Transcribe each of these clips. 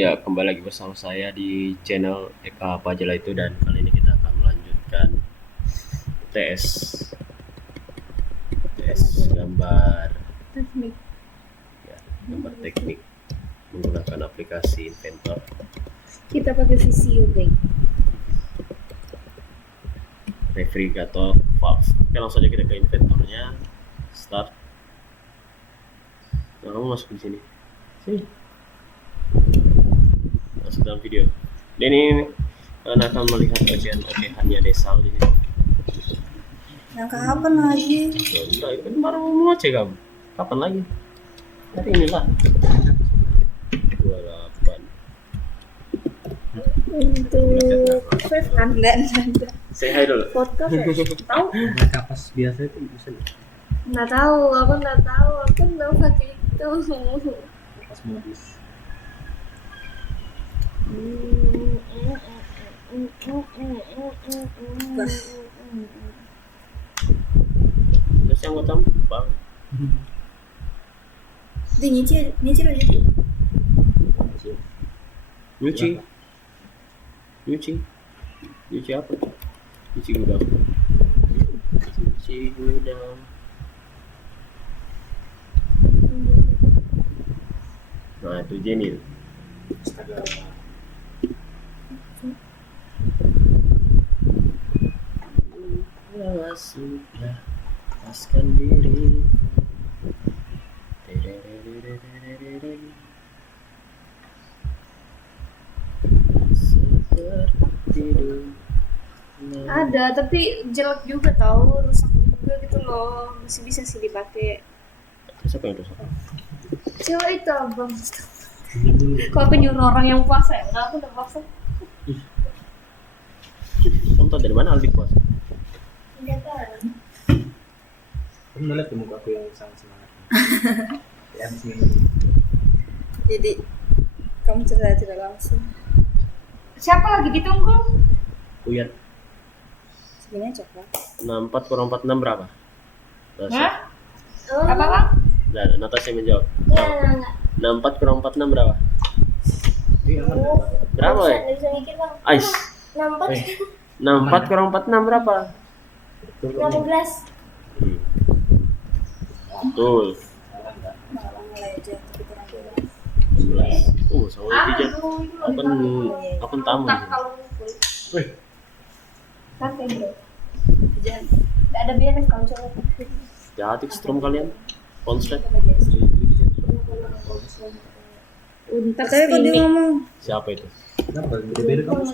Iya, kembali lagi bersama saya di channel Eka Pajala itu, dan kali ini kita akan melanjutkan tes gambar Teknik. ya, gambar teknik menggunakan aplikasi Inventor. Kita pakai Visio, guys. Refrigerator valve. Oke, langsung aja kita ke Inventornya. Start. Nah, kamu masuk di sini. Sini. Masuk dalam video. Dan ini kalian akan melihat ocehan-ocehannya Desal di sini. Yang kapan lagi? Ya udah, itu kan baru mau ngecek kamu. Kapan lagi? Hari inilah. 28. Untuk Vape kan? Enggak. Say hi dulu. Podcast ya? Tahu? Kapas biasa itu bisa Nggak tahu, aku nggak pakai itu. kapas modis. Terus yang utama bang. Di nyicil aja tuh. Nyuci apa? Nyuci gudang. Nah, itu Jenny. Astaga. Ya sudah, lepaskan diri. Seperti dulu. Ada, tapi jelek juga tahu, rusak juga gitu loh. Masih bisa sih dipakai. Terus apa yang rusak? Cewek itu abang. Kalau aku nyuruh orang yang puasa ya, enggak, aku udah puasa. Kamu tahu dari mana Aldi puasa? Enggak tahu. Kamu melihat di muka aku yang sangat semangat. Yang sini. Jadi kamu cerita langsung. Siapa lagi ditunggu? Uyat. Sebenarnya coklat. 64 kurang 46 berapa? Hah? Apa bang? Nah, Natasha menjawab. 64 kurang 46 berapa? Iya, Berapa ya? Bisa mikir bang. Ais. 64, 64 kurang 46 berapa? 16. Betul. Malah mulai aja tapi kurang dulu. 16. Sama itu aja. Aku tamu. Wih, Santai bro. Jangan. Gak ada beres kalau soal Jahat strum kalian. Konslet. Untak tapi kok dia ngomong. Siapa itu? kenapa beda kamu?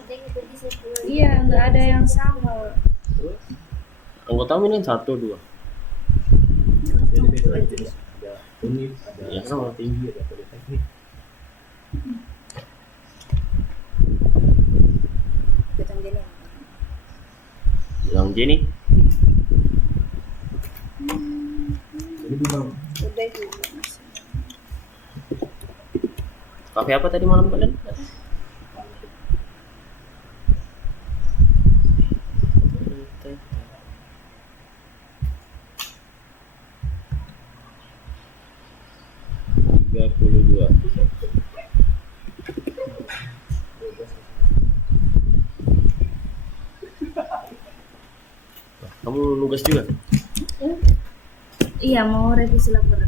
Iya, nggak ada yang sama. Anggota ini 1 2. Beda aja jenis. Ada unit, ada Ya, sama. tinggi, ada politeknik. Datang gini. Bilang Jenny. Jadi bilang Udah itu. Kafe apa tadi malam kalian? Kamu nugas juga? Iya, mau revisi laporan.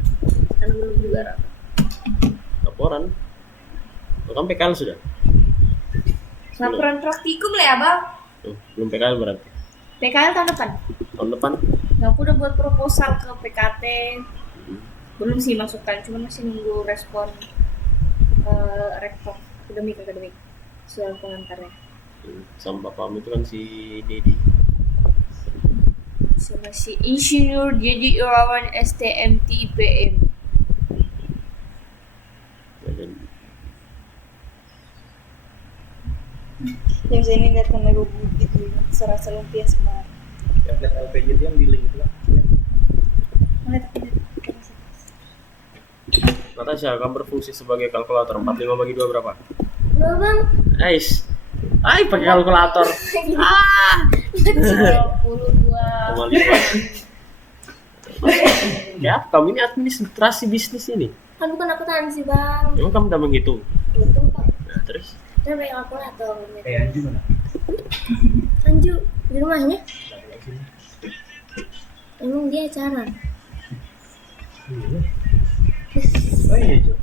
Karena belum juga rapat. Laporan? Oh, kamu PKL sudah? Laporan praktikum lah ya bang. Belum PKL berarti? PKL tahun depan. Tahun depan? Nah, aku udah buat proposal ke PKT. Belum sih masukkan, cuma masih nunggu respon rektor akademik soal pengantarnya. Sama bapakmu itu kan si Dedi. Sama si Insinyur Dedi Irawan STMT IPM. Dan Yang saya ini lihat kan Ibu gitu, serasa lumpia semua. yang lihat LPG itu yang di link itu kan. Natasha, kamu berfungsi sebagai kalkulator. 45 bagi 2 berapa? Lo bang. Ais. Pakai kalkulator. 22. 5. Ya, kamu ini administrasi bisnis ini. Kan bukan akuntansi bang. Emang kamu udah menghitung? Betul pak. Terus Dia pakai kalkulator. Kayak Anju mana? Anju di rumahnya. Nggak ada sini. Emang dia acara. Iya. Oh iya Jo.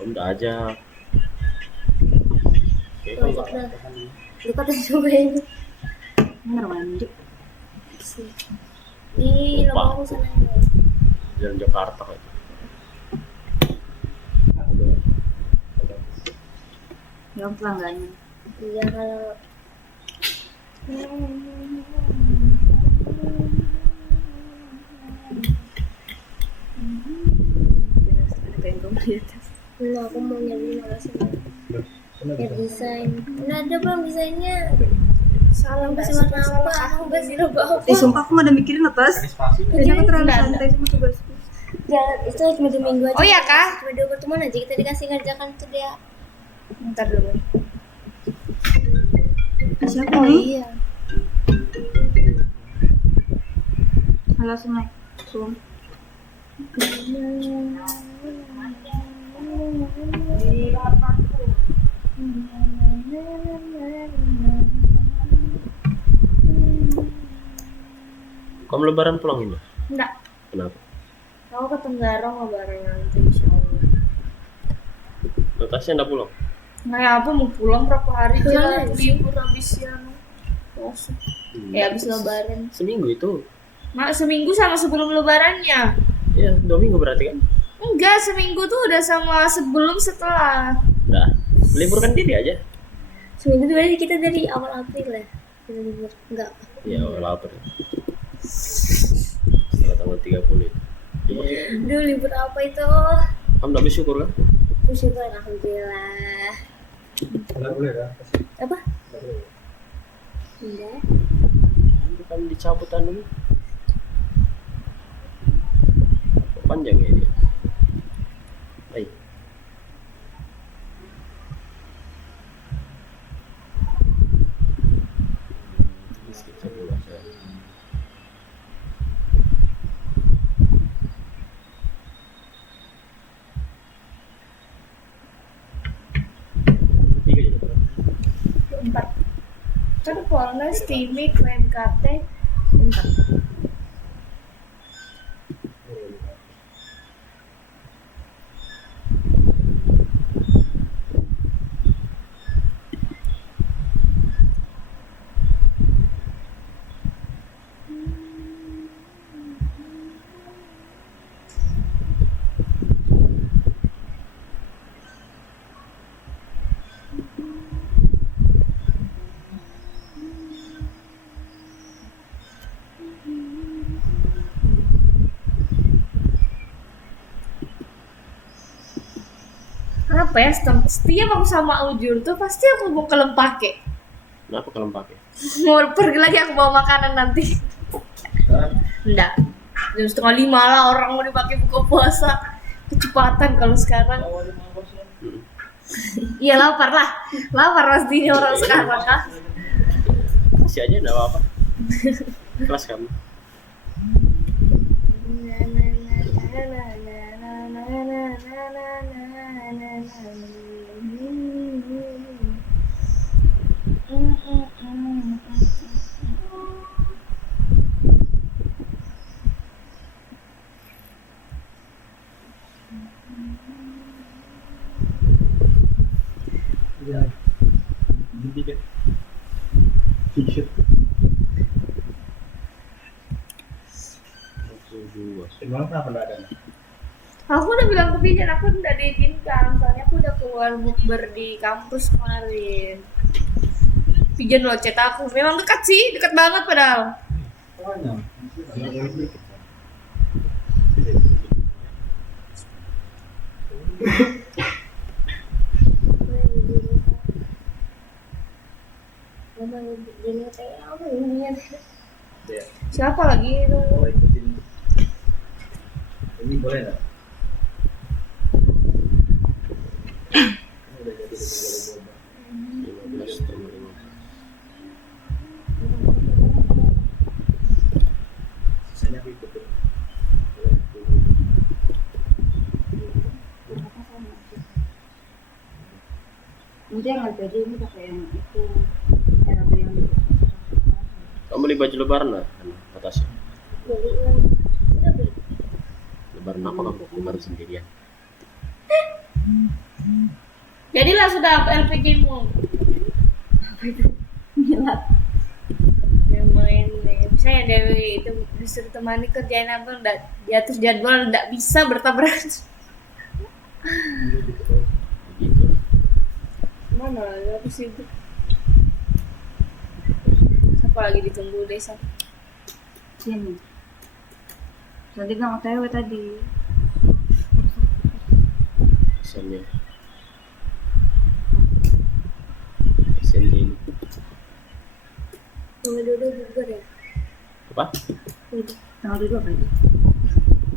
Om udah ajak. Oke, Tuh, kalau ajak dah. Lupa tadi cobain. Bener lanjut. Di Lupa. lubang sana ini. jalan Jakarta kayak gitu. Aku udah. Yang pelanggannya. Iya kalau Ada penggom di atas. nah, aku mau nyari sih. Kenapa? Ya desain. Udah ada belum desainnya? Salah Kasih warna apa? Aku kasih logo apa? Sumpah aku ada mikirin atas. Kan spasi. Jadi aku terlalu Enggak, santai sama tugasku. Jangan, itu cuma 2 minggu aja. Oh iya, Kak? Cuma 2 pertemuan aja kita dikasih ngerjakan tuh dia. Bentar dulu. Siapa Oh nih? iya. Halo Assalamualaikum. Kamu lebaran pulang ini? Enggak. Kenapa? Aku ke Tenggarong lebaran nanti insyaallah. Natasha enggak pulang? Nggak ya, apa mau pulang berapa hari Pulang jalan aja. libur habis yang kosong. Ya habis lebaran. Seminggu itu. Mak seminggu sama sebelum lebarannya. Iya, 2 minggu berarti kan? Enggak, seminggu tuh udah sama sebelum setelah. Udah. Liburkan diri aja. Seminggu tuh berarti kita dari awal April ya. Kita libur. Enggak. Ya, lapar. Setelah tanggal 30 itu. Libur sih. Duh, libur apa itu? Kamu udah bersyukur kan? Bersyukur alhamdulillah. Nggak boleh kan? Apa? Nggak boleh. Enggak. Kamu dicabutan dulu. Panjang ya dia. Baik. Skip dulu aja. Tiga juga. 4. Kan Polres, Timik, KMKT. Bentar. Kenapa ya setiap aku sama Ujur tuh pasti aku mau ke Lempake. Kenapa kalau pakai? Mau pergi lagi aku bawa makanan nanti. Sekarang Enggak. Jam 4:30 lah orang mau dipakai buka puasa. Kecepatan kalau sekarang. Iya lapar lah. Lapar pastinya orang sekarang kah? Isi aja enggak apa-apa. Kelas kamu. ya. Tiga. Tiga. Emang kenapa nggak ada? Aku udah bilang ke Pijan, aku udah diizinkan. Soalnya aku udah keluar bukber di kampus kemarin. Pijan lo chat aku. Memang dekat sih, dekat banget padahal. Soalnya. Mama jadi kayak apa ini ya? Ya. Siapa lagi itu? Mau ikutin. Ini boleh nggak? Ini udah jadi boba. 15 tambah 15. Sisanya aku ikutin. Nanti yang LPG ini pakai yang itu. RAB yang itu. Kamu beli baju lebaran lah, kan Natasha. Beli lah. Sudah beli. Lebaran apa kamu? Lebaran sendirian. Jadilah sudah LPG-mu. Gila. Yang main misalnya Dewi itu disuruh temani kerjain apa udah diatur jadwal nggak bisa bertabrakan. Begitu. Mana lah aku sibuk. Siapa lagi ditunggu desa? Sini. Tadi bilang OTW tadi. Pesannya. Pesan ini. Nomor dua bubur ya. Apa? Udah. Tanggal 2 apa ini?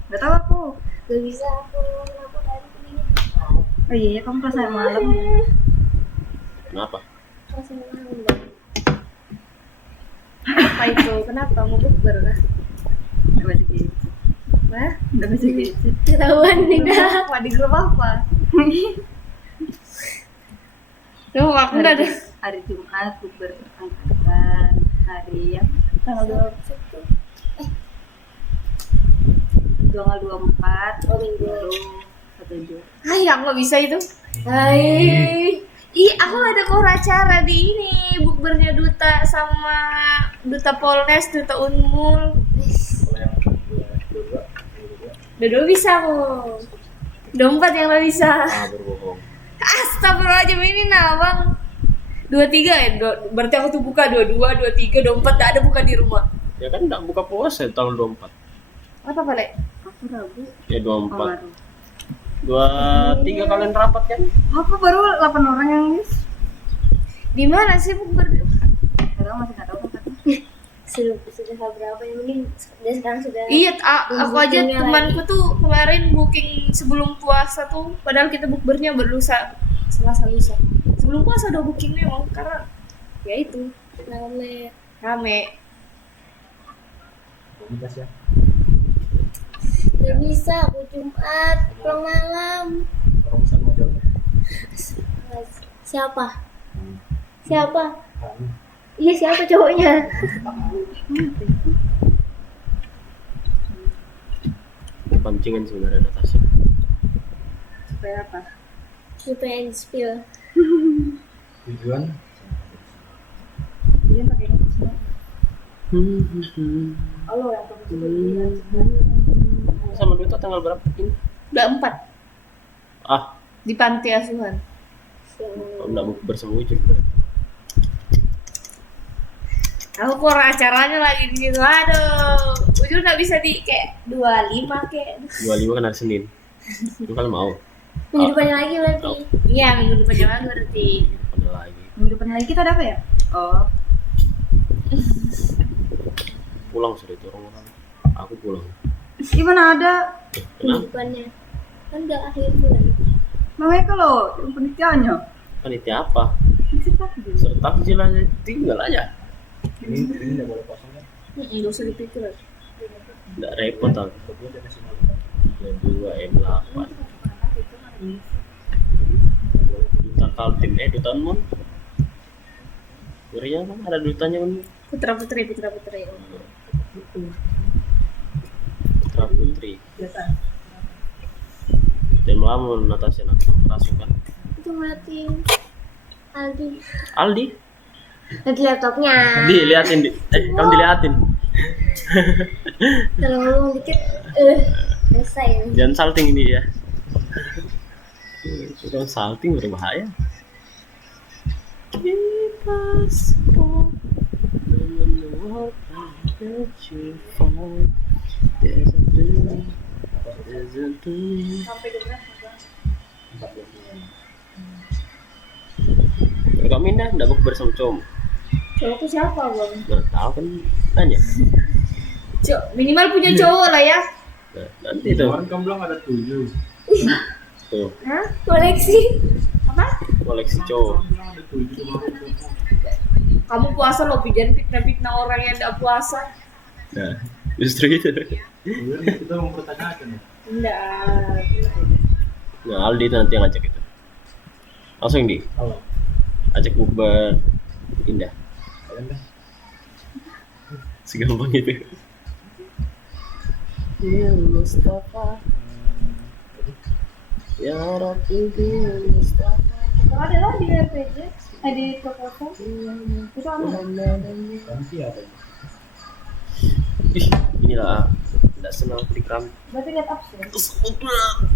Gak tahu aku. Gak bisa aku dari ini. Oh iya, kamu pas malam. Kenapa? Langsung malam dah. Apa itu? Kenapa mau bukber lah? Gak bisa gitu. Hah? Gak bisa gitu. Ketahuan nih dah. Apa di grup apa? Tuh aku udah ada. Hari Jumat bukber angkatan. Hari yang tanggal 24. Oh, minggu. Baru 1 Hai, aku nggak bisa itu. Hai. Ih, aku ada kor acara di ini bukbernya Duta sama Duta Polres, Duta Unmul. Kalau yang dua, Dua bisa aku. Dompet yang nggak bisa. Ah, berbohong. Astagfirullahaladzim ini nah bang. 23 ya, berarti aku tuh buka 22, 23, dompet gak ada buka di rumah. Ya kan enggak buka puasa tanggal 24. Apa Pak? Aku Rabu. Ya Oh, 24. baru. 23 kalian rapat kan? Apa baru 8 orang yang list? Di mana sih bukber? Kadang masih nggak tahu kan? Sudah berapa yang mending dan sekarang sudah. Iya, aku aja Bookingnya temanku tuh kemarin booking sebelum puasa tuh, padahal kita bukbernya berlusa, Selasa lusa. Sebelum puasa udah booking memang karena ya itu rame. komunitas ya. Gak bisa aku Jumat pulang malam. Orang bisa mau jawab. Siapa? Siapa? Kamu. Iya siapa cowoknya? Pancingan sebenarnya Natasha. Supaya apa? Supaya spill. Tujuan Dia pakai ini semua. Allah yang Sama Duta tanggal berapa ini? udah 4 Ah, di panti asuhan. kamu enggak mau bersama Ucup berarti. Aku kurang acaranya lagi di situ. Aduh, ujung nggak bisa di kayak 25 kayak. 25 kan hari Senin. Itu kan mau. Minggu depannya lagi berarti. Iya, minggu depannya lagi berarti. Ada lagi. Minggu depan lagi kita ada apa ya? Oh, Pulang sudah itu orang-orang. Aku pulang. gimana ada? Minggu Kenapa? depannya. Kan udah akhir bulan. Namanya kalau yang penelitiannya. Panitia apa? Serta gitu. Serta kecilannya tinggal aja. ini nggak boleh kosong kan? Nggak usah dipikir. Nggak repot aku. Kedua dia masih mau. M2, M8. Duta Kaltim, Duta Unmul. Korea kan ada dutanya kan. Putra putri. Putra Putri. Dan melamun Natasha nanti kerasukan. Itu ngeliatin Aldi. Aldi, Nanti laptopnya. diliatin kamu diliatin. Kalau ngomong dikit, selesai. Jangan salting ini ya. Kalau salting berbahaya. Kita semua menolak that you find. There's a dream, there's a dream. Kalau kamu indah, nggak mau bersama cowok. Cowokku siapa bang? Nggak tahu kan tanya. Minimal punya cowok lah ya. Nah, nanti tuh. Kemarin kamu bilang ada 7. Tuh, Hah? Koleksi. Apa? koleksi cowok. Kamu bilang ada 7 cuma aku bilang, Kamu puasa loh, jangan fitnah orang yang nggak puasa. Nah, justru itu. kita mempertanyakan ya. Enggak. Nah, Aldi nanti yang ngajak itu. Langsung di. Halo. Ajak bukber indah. Kalian dah. Segampang itu. Ya Mustafa, ya Rabbi Mustafa. Ada lah di RPG, di proposal. Itu apa? Nanti ada. Ih, inilah tidak senang aku di kamp. Berarti lihat absen. Udah.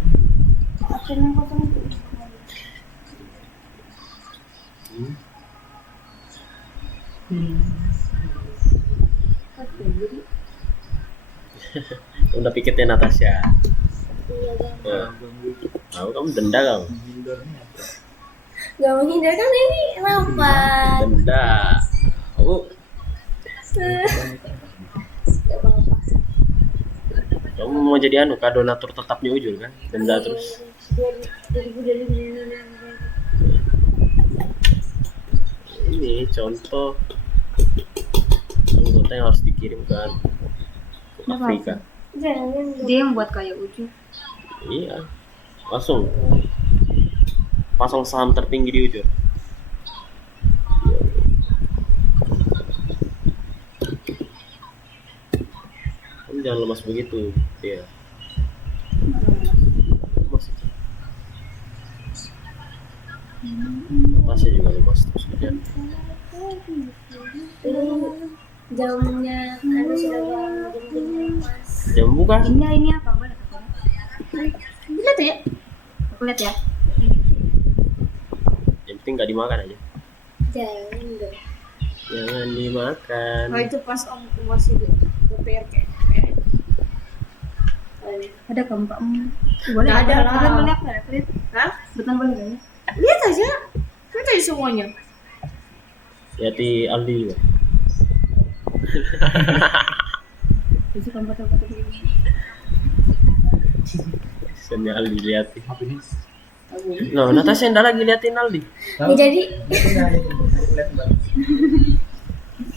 Absen yang kosong itu. Jadi Udah piketnya Natasha. Iya bang. Tahu kamu denda kamu. Hindurnya apa? Gak menghindar kan ini rapat. Denda. Oh, Gak apa-apa. kamu mau jadi kado donatur tetapnya Ujul kan? Denda terus. 2000. Ini contoh anggota yang harus dikirimkan ke Afrika. Jangan. Dia yang buat kayak Ucu. Iya, langsung pasang saham tertinggi di Ujul. Kamu jangan lemas begitu, dia. Lemas. Natasha juga lemas terus kerja. Jamnya anu sudah bang jam mas. Jam buka. Ini apa? Boleh aku lihat? lihat ya. Aku lihat ya. Yang penting nggak dimakan aja. Jangan dong. Jangan dimakan. Oh itu pas om masih di DPR kayak. Ada kamu kamu. Boleh. Nggak ada lah. Betul boleh apa? Aku lihat. Hah? Betul boleh ya? Lihat aja. Lihat aja semuanya. Hati Aldi juga. Bisa kamu foto-foto begini. Senya Aldi liatin. Apa ini? Loh, Natasha ndak lagi liatin Aldi. Ya, jadi Lihat Mbak.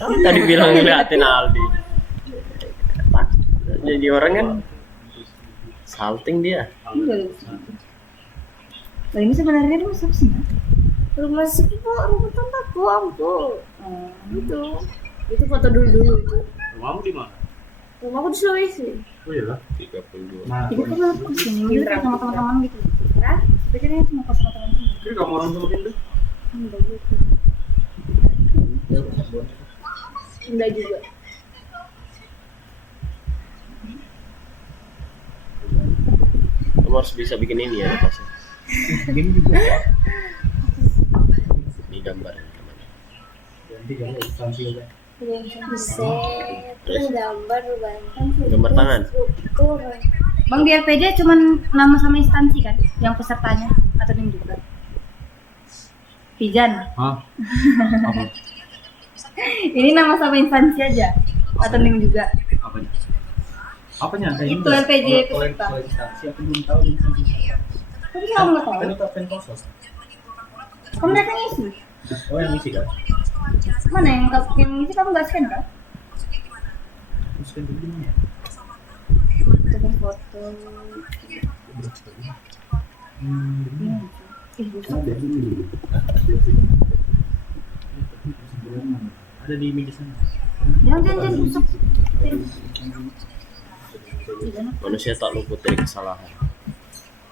Kamu tadi bilang liatin Aldi. Jadi orang kan salting dia. Enggak. Nah, ini sebenarnya rumah siapa sih? Rumah sekipu, rumah tantaku, amku. Itu foto dulu itu. Rumahmu di mana? Rumahku di Sulawesi. Oh iya lah. 32. Nah, Jadi kamu aku kesini gitu sama teman-teman gitu. Hah? Pikirnya cuma pas sama teman-teman. jadi kamu orang sama Dinda? Enggak gitu. Enggak juga. Kamu harus bisa bikin ini ya, Natasha. Gini juga. Ini gambar teman. Nanti kamu tampil kan. buset. Terus gambar bang. Gambar tangan. Struktur. Bang di RPJ cuman nama sama instansi kan yang pesertanya atau tim juga? Pijan. Hah? Apa? Ini nama sama instansi aja atau tim juga? Apanya? Apanya? Itu LPG peserta. Kalau instansi aku belum tahu instansi. Tapi kamu nggak tahu? Kan itu open kosong. Kamu mereka ngisi? Oh yang isi kan? Mana yang ngisi kamu nggak scan kan? Terus kan dulu gimana ya? Dengan foto. Ada dulu. Ada di meja sana. Jangan busuk. Manusia tak luput dari kesalahan.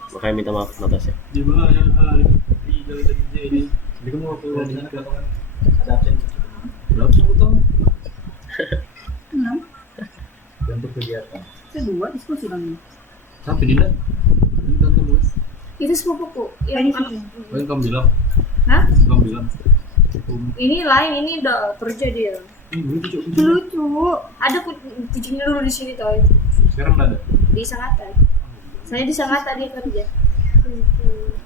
Makanya minta maaf Natasha. Di mana hari di jalan ini? Jadi kamu waktu di sana berapa kan? Ada absen berapa tahun? 6. Untuk kegiatan. Kedua diskusi bang. Sampai Dinda? Ini kan kamu kan? Itu sepupuku. Ini Yang sih. Oh yang kamu bilang? Hah? Kamu bilang? Ini lain, ini udah kerja dia. Ini lucu cok. Lucu. Ada kucingnya dulu di sini tau. Sekarang nggak ada. Di Sangatta. Saya di Sangatta dia kerja.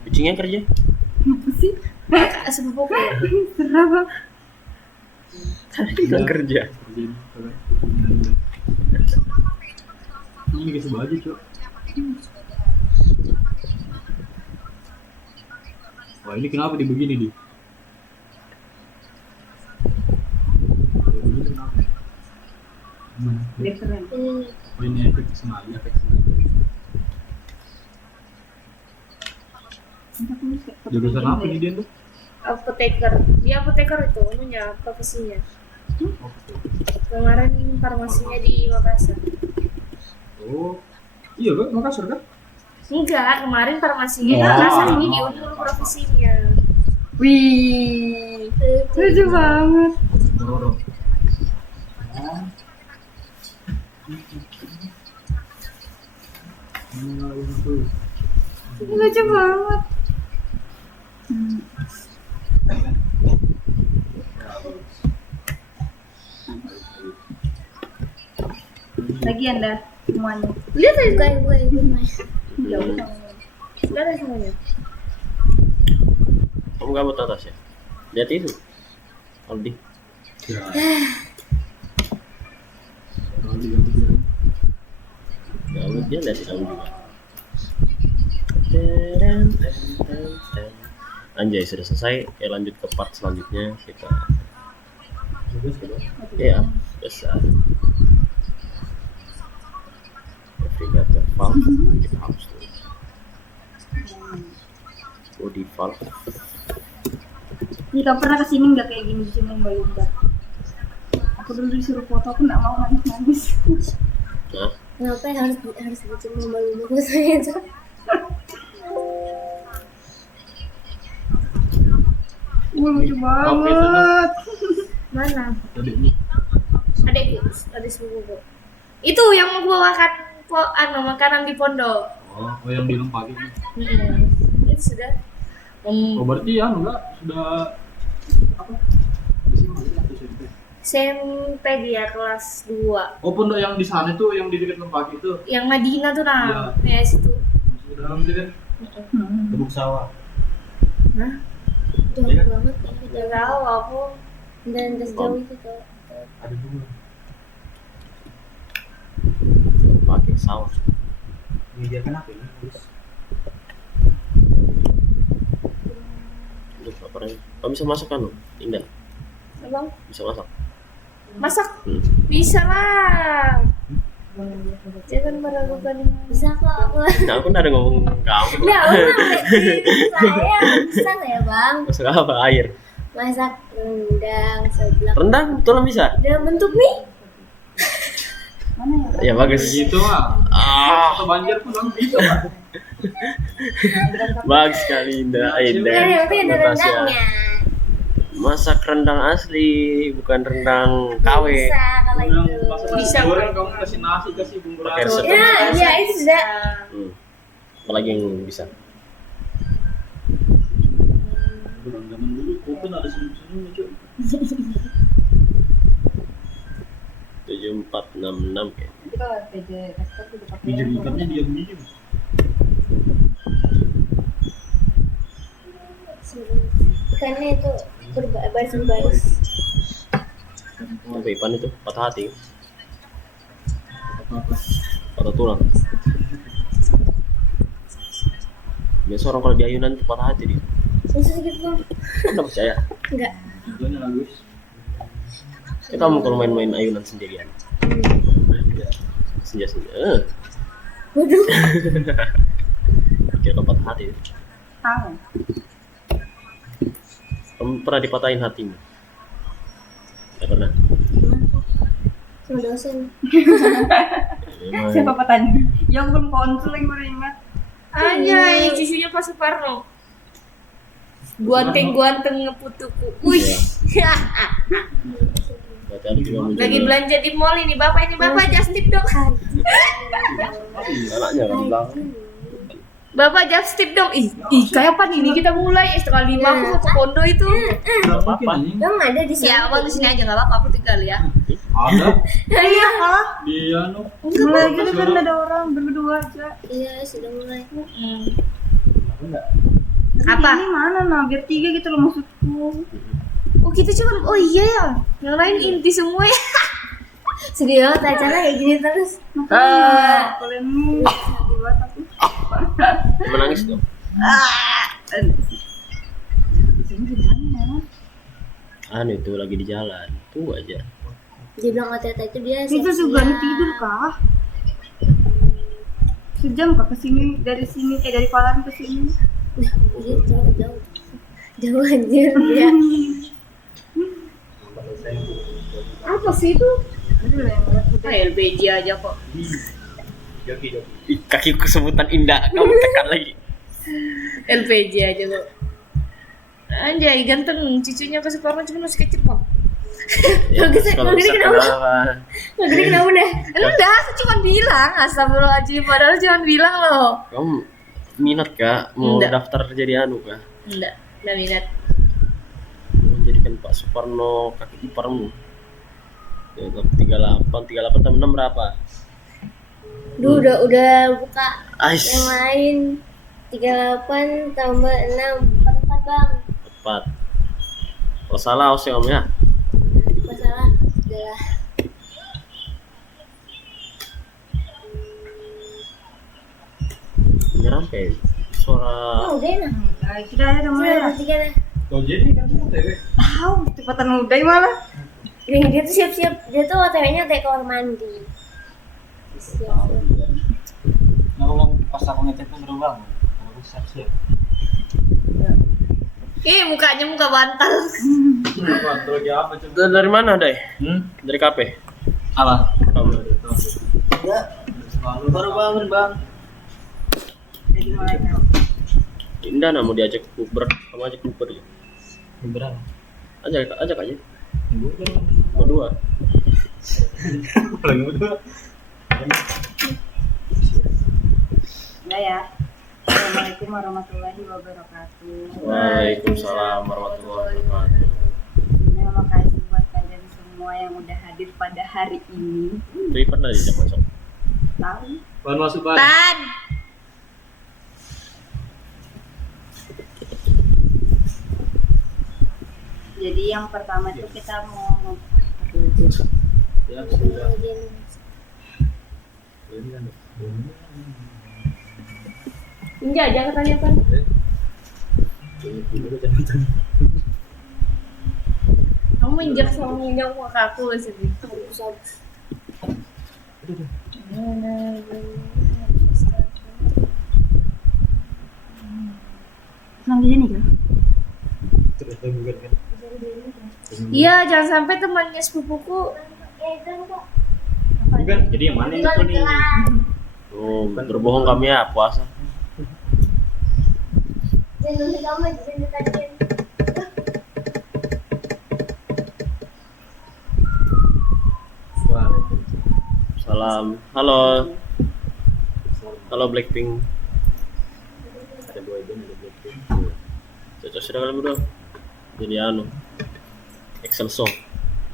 Kucingnya kerja? Apa sih? Kak sepupuku. Serah bang. Tadi bilang kerja. Ini kasih baju cok. Wah ini kenapa dibegini di? Dia keren. Oh ini efek sengaja, efek sengaja. Jurusan apa nih dia tuh? apoteker. Dia apoteker itu anunya profesinya. Kemarin farmasinya di Makassar. Oh, iya kan, Makassar kan? Enggak, kemarin farmasinya di Oh. Makassar, ini diundur profesinya. Wih, lucu banget. Dorong. Lucu banget. Lagi Anda semuanya. Lihat aja, Bukan gue lihat aja semuanya. Kamu nggak mau atas ya? Lihat itu. Aldi. Ya. Gabut dia lihat kamu juga. Teren, teren, teren, teren. Anjay, sudah selesai. Oke, lanjut ke part selanjutnya. Kita ya besar. Navigator valve kita hapus dulu. Body valve. Jika pernah kesini nggak kayak gini di sini Mbak Linda. Aku dulu disuruh foto, aku nggak mau nangis. Nah, kenapa harus bikin mobil dulu saya itu? Lucu Oke, banget. Mana? Tadi ini. Adekku, adik sepupuku. Itu yang mau gua makan makanan di pondok. Oh, yang di Lempaki ini. Itu sudah. Oh, berarti ya enggak sudah apa? Di sini atau SMP? SMP dia kelas 2. Oh, pondok yang di sana tuh yang di dekat Lempaki itu. Yang Madinah tuh nah. Iya. Ya situ. Masuk ke dalam itu kan. Lubuk sawah. Nah, Jauh Iya. banget ya. udah tahu aku. Dan sejauh itu tuh. Ada juga. pakai sawah. Menyediakan apa ini? Terus Aduh, laparnya. Kamu bisa masak kan? Indah. Abang, Bisa masak. masak Hmm. bisa lah. Jangan meragukan. Bisa kok aku. Nah, aku udah ngomong kamu. Ya udah saya bisa saya bang. Masak apa? Air. Masak rendang seblak Rendang, betulan bisa? dalam bentuk mie. Mana ya? Ya bagus. gitu mah. Ah, Atau banjir pun orang bisa Pak. bagus sekali Indah. Indah. Kan yang penting ada Natasha. rendangnya. Masak rendang asli, bukan rendang KW. Bisa kalau Orang itu. masak nasi Bisa. goreng kamu kasih nasi, kasih bumbu Pakai rasa. resep. Ya, iya itu sudah. Hmm. Apalagi yang bisa. Orang zaman dulu kopi ada senyum-senyumnya cuy. 7466 kayak. Itu kalau PJ rektor udah pakai. Minjem ikatnya dia minjem. Ikannya itu berbaris-baris. Apa Ipan itu? Patah hati. Apa-apa. Patah tulang. Biasa orang kalau di ayunan itu patah hati dia. Susah gitu bang. Anda percaya? Enggak. Tujuannya bagus. Ya kamu kalau main-main ayunan sendirian. Senja-senja. Waduh. Kira patah hati. Tahu. Kamu pernah dipatahin hatimu? Tidak pernah. Sama dosen. Ya, memang. Siapa petani? Yang belum konsul yang baru ingat. Anjay, cucunya Pak Suparno. Guanteng-guanteng ngeputuku. Wih. Berarti ada juga muncul. Lagi belanja di mall ini bapak just tip dong. Anaknya kan di belakang. Bapak just tip dong. Ih, kayak apa nih ini kita mulai setengah 5 aku mau ke Pondo itu. Enggak apa-apa anjing. Bang ada di sini. Ya, abang di sini aja nggak apa-apa, aku tinggal ya. Ada Iya kah? di anu. Mulai gitu kan ada orang berdua aja. Iya sudah mulai. Kenapa enggak? Apa? Ini mana nah? Biar 3 gitu loh maksudku. Oh gitu cuman, oh iya ya, yang lain inti semua ya. Sedih banget acara kayak gini terus. Makanya kalian nih berdua tapi. Menangis dong. Di sini gimana? Anu itu lagi di jalan. Tunggu aja. Dia bilang OTT itu dia Itu juga tidur kah? Sejam kah ke sini dari sini dari Palaran ke sini? Iya jauh. Jauh anjir ya. Apa sih itu? Aduh, yang ngeliat udah. LPG aja kok. Joki. Ih, kaki kesebutan indah, kamu tekan lagi. LPG aja kok. Anjay, ganteng cucunya ke Suparno cuma masih kecil, Bang. Ya, Kalau gitu- kalau kalau gini bisa kenapa? kenapa? Nggak gede kenapa deh? Enggak, aku cuma bilang, astagfirullahaladzim, padahal cuma bilang loh. Kamu minat kak mau Enggak. daftar jadi anu kak? Enggak minat. Mau jadikan Pak Suparno kaki iparmu. Ya, 38 tambah 6 berapa? Duh, udah buka Ais, yang lain. 38 tambah 6 4 bang. 4. Kalau salah awas ya om ya. Masalah adalah Nyampe suara udah enak. Nah, kita ada mulai Udah lah. tiga dah. Kau jadi kan OTW. Tahu, cepatan udah malah. Dia tuh siap-siap, dia tuh OTW-nya kayak kamar mandi. Siap. Nah, kalau pas aku ngecek tuh seru banget. Aku siap-siap. Mukanya muka bantal. Apa? Lagi apa coba? dari mana Dai? Dari kafe? Apa? Kamu. Baru bangun bang. Jadi mulai kan. Indah nak mau diajak bukber, kamu ajak bukber ya? Berapa? Ajak aja. Bukan. Berdua. Lagi berdua. Udah ya. Assalamualaikum warahmatullahi wabarakatuh. Waalaikumsalam warahmatullahi wabarakatuh. Terima kasih buat kalian semua yang udah hadir pada hari ini. Tapi pernah diajak masuk? Tahu? Bahan masuk bang. Tan. Jadi yang pertama tuh kita mau Ya sudah. Enggak, jangan tanya kan. Kamu injak sama injak muka aku sih. sampai sini kan? Ternyata bukan kan. Iya, jangan sampai temannya sepupuku. Bukan. Jadi yang mana itu nih? Oh, berbohong kami ya puasa. Jangan kamu jangan tadi. Salam. Halo. Halo Blackpink. Ada dua itu ada Blackpink. Cocok sudah kalian berdua. Jadi anu. Excelso.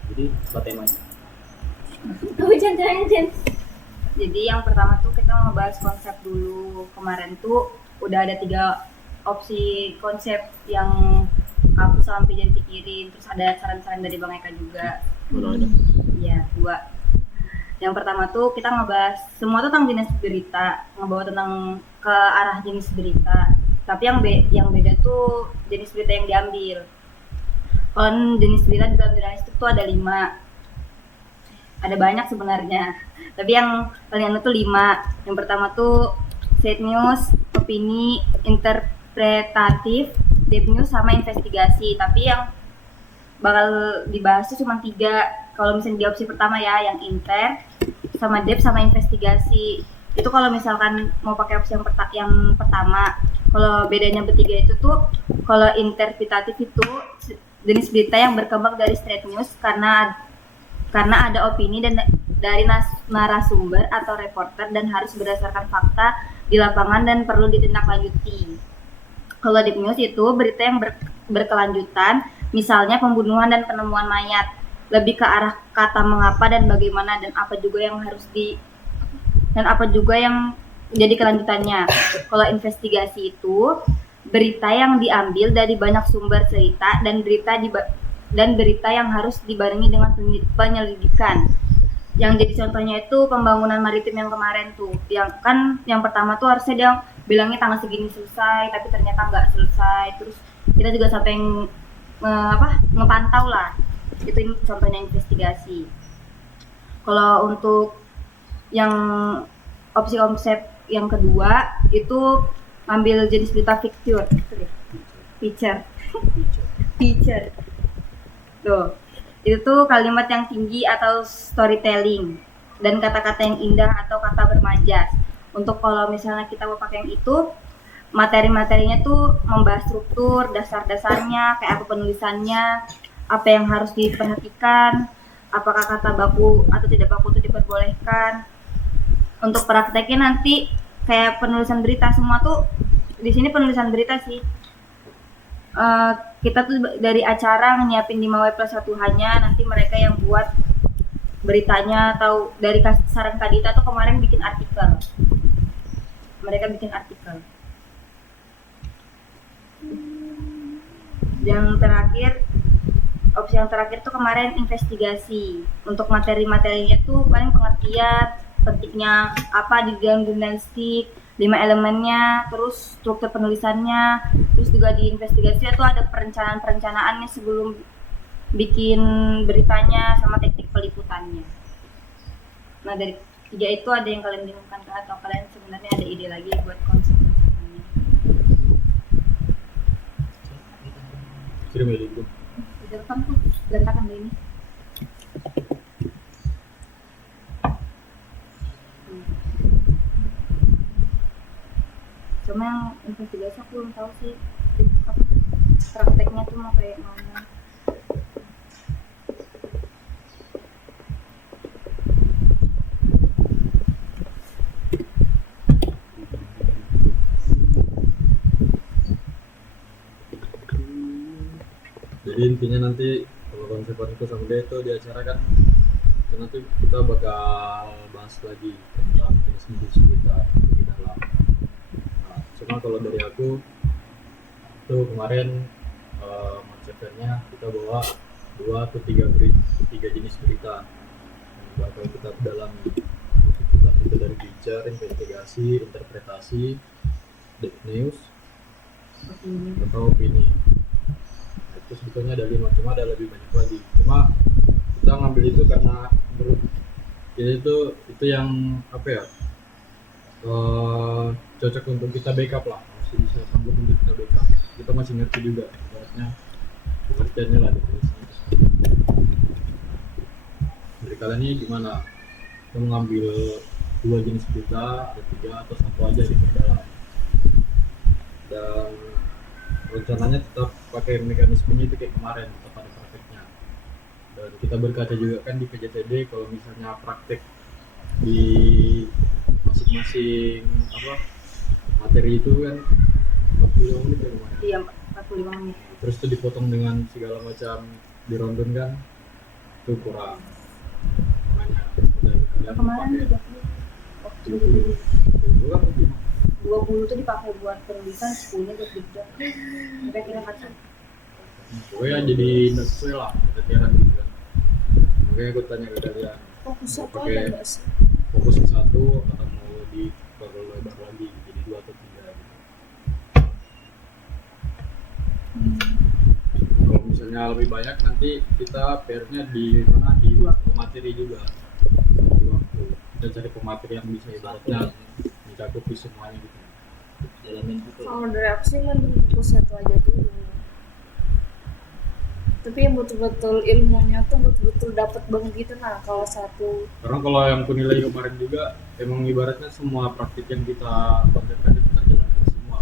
Jadi apa temanya? Kamu jangan tanya jangan. Jadi yang pertama tuh kita mau bahas konsep dulu. Kemarin tuh udah ada 3 opsi konsep yang aku sampai jadi pikirin. Terus ada saran-saran dari Bang Eka juga. Mana ada? Iya, 2. Yang pertama tuh kita ngebahas semua tentang jenis berita, ngebawa tentang ke arah jenis berita. Tapi yang beda tuh jenis berita yang diambil. Kalau jenis berita di dalam jurnalistik tuh ada 5. Ada banyak sebenarnya. Tapi yang paling anu tuh 5. Yang pertama tuh sad news, opini, interpretatif, deep news sama investigasi. Tapi yang bakal dibahas tuh cuma 3. Kalau misalnya di opsi pertama ya, yang inter, sama depth, sama investigasi. Itu kalau misalkan mau pakai opsi yang pertama. Kalau bedanya bertiga itu tuh, kalau interpretatif itu jenis berita yang berkembang dari straight news karena ada opini dan dari narasumber atau reporter dan harus berdasarkan fakta di lapangan dan perlu ditindaklanjuti. Kalau deep news itu berita yang berkelanjutan, misalnya pembunuhan dan penemuan mayat, lebih ke arah kata mengapa dan bagaimana dan apa juga yang jadi kelanjutannya. Kalau investigasi itu berita yang diambil dari banyak sumber cerita dan berita yang harus dibarengi dengan penyelidikan. Yang jadi contohnya itu pembangunan maritim yang kemarin tuh, yang pertama tuh harusnya dia bilangnya tanggal segini selesai, tapi ternyata nggak selesai. Terus kita juga sampai ngepantau lah. Itu contohnya investigasi. Kalau untuk yang opsi konsep yang kedua itu ambil jenis berita feature. Feature. Tuh. Itu tuh kalimat yang tinggi atau storytelling dan kata-kata yang indah atau kata bermajas. Untuk kalau misalnya kita mau pakai yang itu, materi-materinya tuh membahas struktur, dasar-dasarnya, kayak apa penulisannya, apa yang harus diperhatikan, apakah kata baku atau tidak baku itu diperbolehkan. Untuk prakteknya nanti kayak penulisan berita semua tuh di sini penulisan berita sih. Kita tuh dari acara nyiapin 5W+1 hanya nanti mereka yang buat beritanya atau dari saran Kadita tuh kemarin bikin artikel. Mereka bikin artikel. Yang terakhir, opsi yang terakhir tuh kemarin investigasi. Untuk materi-materinya tuh paling pengertian, pentingnya apa di dalam jurnalistik, 5 elemennya, terus struktur penulisannya, terus juga di investigasi itu ada perencanaan-perencanaannya sebelum bikin beritanya sama teknik peliputannya. Nah dari 3 itu ada yang kalian bingungkan kah atau kalian sebenarnya ada ide lagi buat konsep-konsepnya? Kirim aja dulu. Di depan tuh berantakan deh ini. Cuma yang investigasi aku belum tahu sih apa prakteknya tuh mau kayak mana. Jadi intinya nanti kalau konsepan itu sama dia itu di acara kan itu nanti kita bakal bahas lagi tentang jenis berita lebih dalam. Nah, cuma kalau dari aku tuh kemarin konsepnya kita bawa 2 atau 3 jenis berita yang bakal kita dalami. Entah itu dari feature, investigasi, interpretasi, deep news, atau opini. Itu sebetulnya ada 5, cuma ada lebih banyak lagi. Cuma kita ngambil itu karena menurut kita itu yang apa ya, cocok untuk kita backup lah, masih bisa sanggup untuk kita backup. Kita masih ngerti juga ibaratnya pengertiannya lah di tulisannya. Dari kalian ini gimana? Kita mengambil 2 jenis berita, ada 3 atau 1 aja diperdalam. Dan rencananya tetap pakai mekanismenya itu kayak kemarin, tetap ada prakteknya. Dan kita berkaca juga kan di PJTD kalau misalnya praktek di masing-masing apa materi itu kan 45 menit ya lumayan. Iya 45 menit. Terus itu dipotong dengan segala macam dirondon kan itu kurang. Makanya udah Kemarin pakai 30 waktu 20 tuh dipakai buat penulisan, 10 buat berita. Kira-kira kacau. Pokoknya jadi nggak sesuai lah keteteran gitu kan. Makanya aku tanya ke kalian, Fokus mau apa pakai ada nggak sih? fokus ke 1 atau mau diperlebar lagi jadi 2 atau 3 gitu. Kalau misalnya lebih banyak nanti kita PR-nya di mana, di pemateri juga. Di waktu kita cari pemateri yang bisa ibaratnya mencakup semuanya gitu. Jalanin gitu. Kalau dari aku sih mending fokus 1 aja dulu. Tapi yang betul-betul ilmunya tuh betul-betul dapat banget gitu. Nah kalau 1 Karena kalau yang aku nilai kemarin juga emang ibaratnya semua praktik yang kita konsepkan itu terjalankan semua.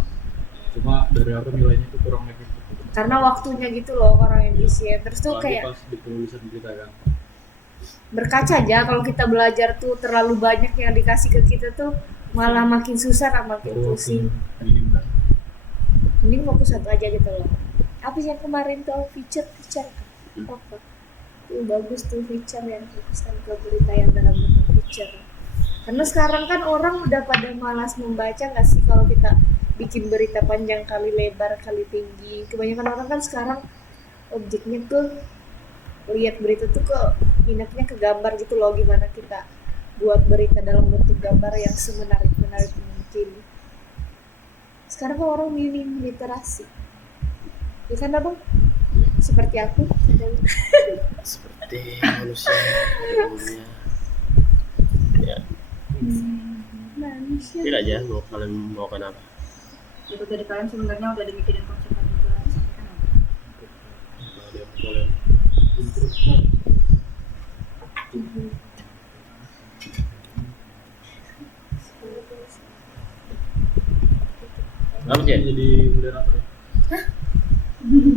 Cuma dari aku nilainya itu kurang efektif. karena waktunya gitu loh orang yang diisi ya. Terus tuh Apalagi kayak pas di penulisan berita kan. berkaca aja kalau kita belajar tuh terlalu banyak yang dikasih ke kita tuh malah makin susah kan makin Baru pusing. minim kan. Mending fokus 1 aja gitu loh. Apa sih yang kemarin tuh feature apa? Tuh bagus tuh feature yang fokuskan ke berita yang dalam bentuk feature. Karena sekarang kan orang udah pada malas membaca nggak sih kalau kita bikin berita panjang kali lebar kali tinggi. Kebanyakan orang kan sekarang objeknya tuh lihat berita tuh minatnya ke gambar gitu loh, gimana kita buat berita dalam bentuk gambar yang semenarik mungkin. Sekarang kan orang minim literasi. Ya kan abang? Seperti aku. Seperti manusia pada umumnya. Ya, Manusia. tidak aja mau kalian mau apa? Itu dari kalian sebenarnya udah dimikirin konsepnya juga. Kan? Apa, Jen? Jadi moderator ya?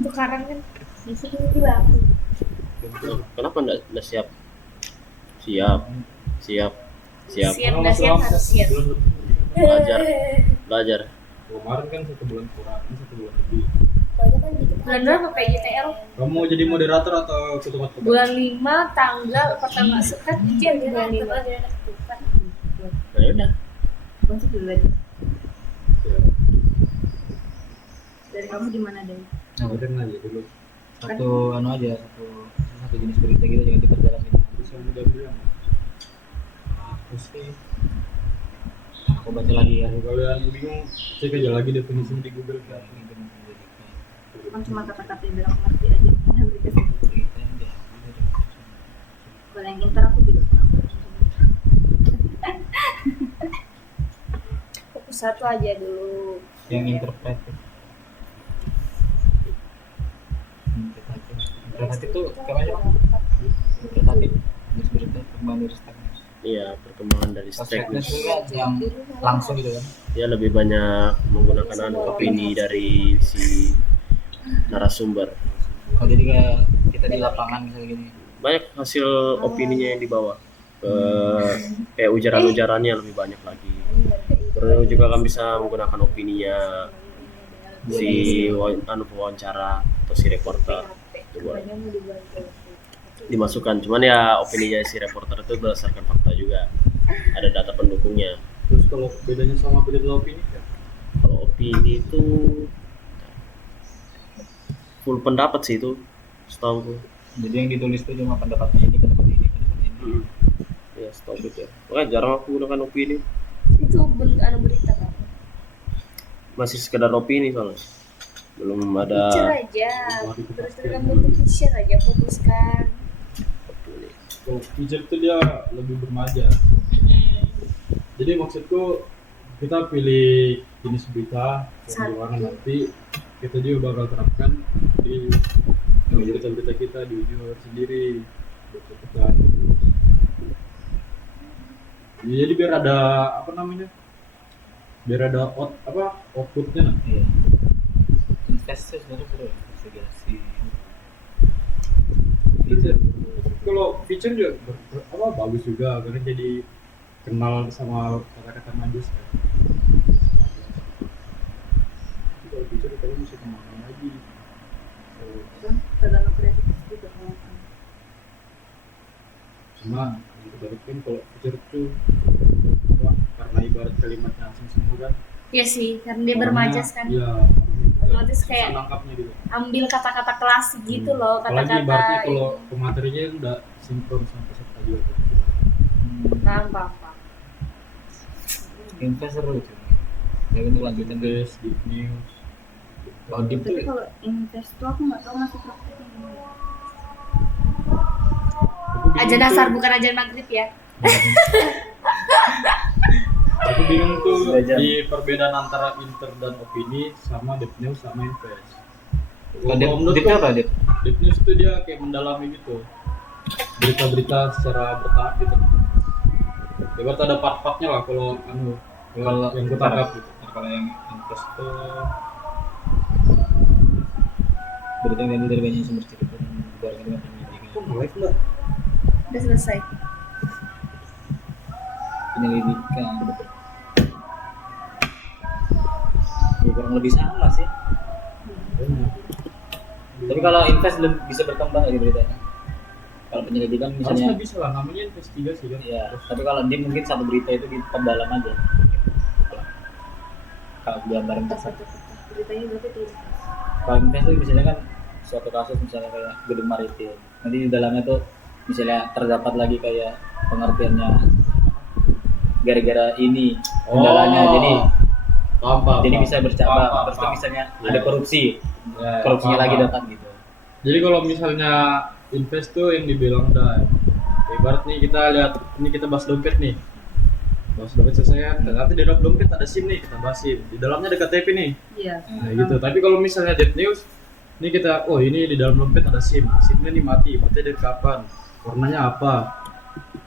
Tukaran kan. Di sini juga aku. Kenapa enggak siap? Siap. Siap Kalau nggak siap masih harus siap. bulan lebih. Belajar. Kemarin kan 1 bulan kurang, ini 1 bulan lebih. Pokoknya kan dikit Bulan aja. berapa PJTL? Kamu mau jadi moderator atau ketua tugas? Bulan 5 tanggal pertama masuk kan Iya, dia bulan kan 5. terus dia ada ketupat. Nah, ya udah. Konsep dulu aja. Ya, Dari kamu gimana deh? dengerin aja dulu. Satu anu aja, satu jenis berita gitu jangan diperdalam gitu. Terus yang udah bilang, Aku sih aku baca lagi ya. kalau kalian bingung, cek aja lagi definisinya di Google kan. Kan cuma kata-kata yang biar aku ngerti aja. Ada berita sendiri. Kalau yang inter aku juga kurang. Fokus satu aja dulu. Yang interpretif. Interpretif itu kayak aja bang? Interpretif jenis berita perkembangan dari stagnasi. Iya, perkembangan dari Kalau stagnasi. stagnasi kan yang langsung gitu kan. Dia lebih banyak menggunakan opini dari si narasumber. Oh jadi kayak kita di lapangan misalnya gini. Banyak hasil opininya yang dibawa ke kayak ujaran-ujarannya lebih banyak lagi. Terus juga kan bisa menggunakan opininya si pewawancara atau si reporter itu boleh dimasukkan. Cuman ya opininya si reporter itu berdasarkan fakta juga, ada data pendukungnya. Terus kalau bedanya sama berita opini ya? Kalau opini itu full pendapat sih itu, setahu gue. Jadi yang ditulis itu cuma pendapatnya ini, pendapatnya ini, pendapatnya ini. Ya setahu gue ya. Makanya jarang aku gunakan opini. Itu anu berita kan. Masih sekedar opini soalnya. Belum ada Feature aja. Terus dalam bentuk feature aja fokuskan. opini. Kalau feature itu dia lebih bermaja. Jadi maksudku kita pilih jenis berita yang di mana nanti kita juga bakal terapkan di berita-berita kita di ujung sendiri kita. Jadi biar ada apa namanya? Biar ada outputnya nanti. Iya. Invest tuh sebenarnya seru ya, investigasi. Feature. Kalau feature juga bagus juga karena jadi kenal sama kata-kata majus kan. Tapi kalau feature kalian bisa kembangkan lagi. Kan tergantung kreatif juga kalau kan. Cuma kan kalau feature itu karena ibarat kalimatnya asing semua kan. Iya sih, karena dia bermajas kan. Iya. Otomatis kayak nangkapnya gitu. ambil kata-kata klasik gitu loh, Apalagi kata-kata ibaratnya kalau pematerinya udah sinkron sama peserta juga kan. paham. Invest seru cuy. Ya untuk lanjutin deh. Des, deep news. Kalau deep tuh Tapi kalau invest tuh aku nggak tahu masuk prakteknya gimana. Aku bingung Ajan tuh- dasar bukan ajan maghrib ya. Aku bingung tuh Belajar. di perbedaan antara inter dan opini sama deep news sama invest. kalau deep, menurutku, deep apa deep? deep news itu dia kayak mendalami gitu, berita-berita secara bertahap gitu. Ibarat ada part-partnya lah kalau Kalau yang gue tangkap gitu. Kalau yang invest tuh berarti yang dari banyak sumber cerita dan barang dengan penyelidikan. Live lah. Udah selesai. Penyelidikan. Ya kurang lebih sama sih. Tapi kalau invest bisa berkembang ya di beritanya. Kalau penyelidikan Harusnya misalnya, bisa lah, namanya investigasi kan. ya. Tapi kalau dia mungkin satu berita itu diperdalam aja. Kalau gambaran besar. Beritanya berarti tuh. Kalau invest itu misalnya kan suatu kasus misalnya kayak gedung maritim. Nanti di dalamnya tuh misalnya terdapat lagi kayak pengertiannya gara-gara ini kendalanya jadi Paham. bisa bercabang. Paham, Terus tuh paham. misalnya Iya. ada korupsi, Ya, korupsinya paham, lagi paham. datang gitu. Jadi kalau misalnya invest tuh yang dibilang udah ibarat nih kita lihat ini kita bahas dompet nih. Bahas dompet selesai kan. Nanti di dalam dompet ada SIM nih, kita bahas SIM. Di dalamnya ada KTP nih. Iya. Nah, gitu. Tapi kalau misalnya deep news, ini kita ini di dalam dompet ada SIM. SIM-nya nih mati dari kapan? Warnanya apa?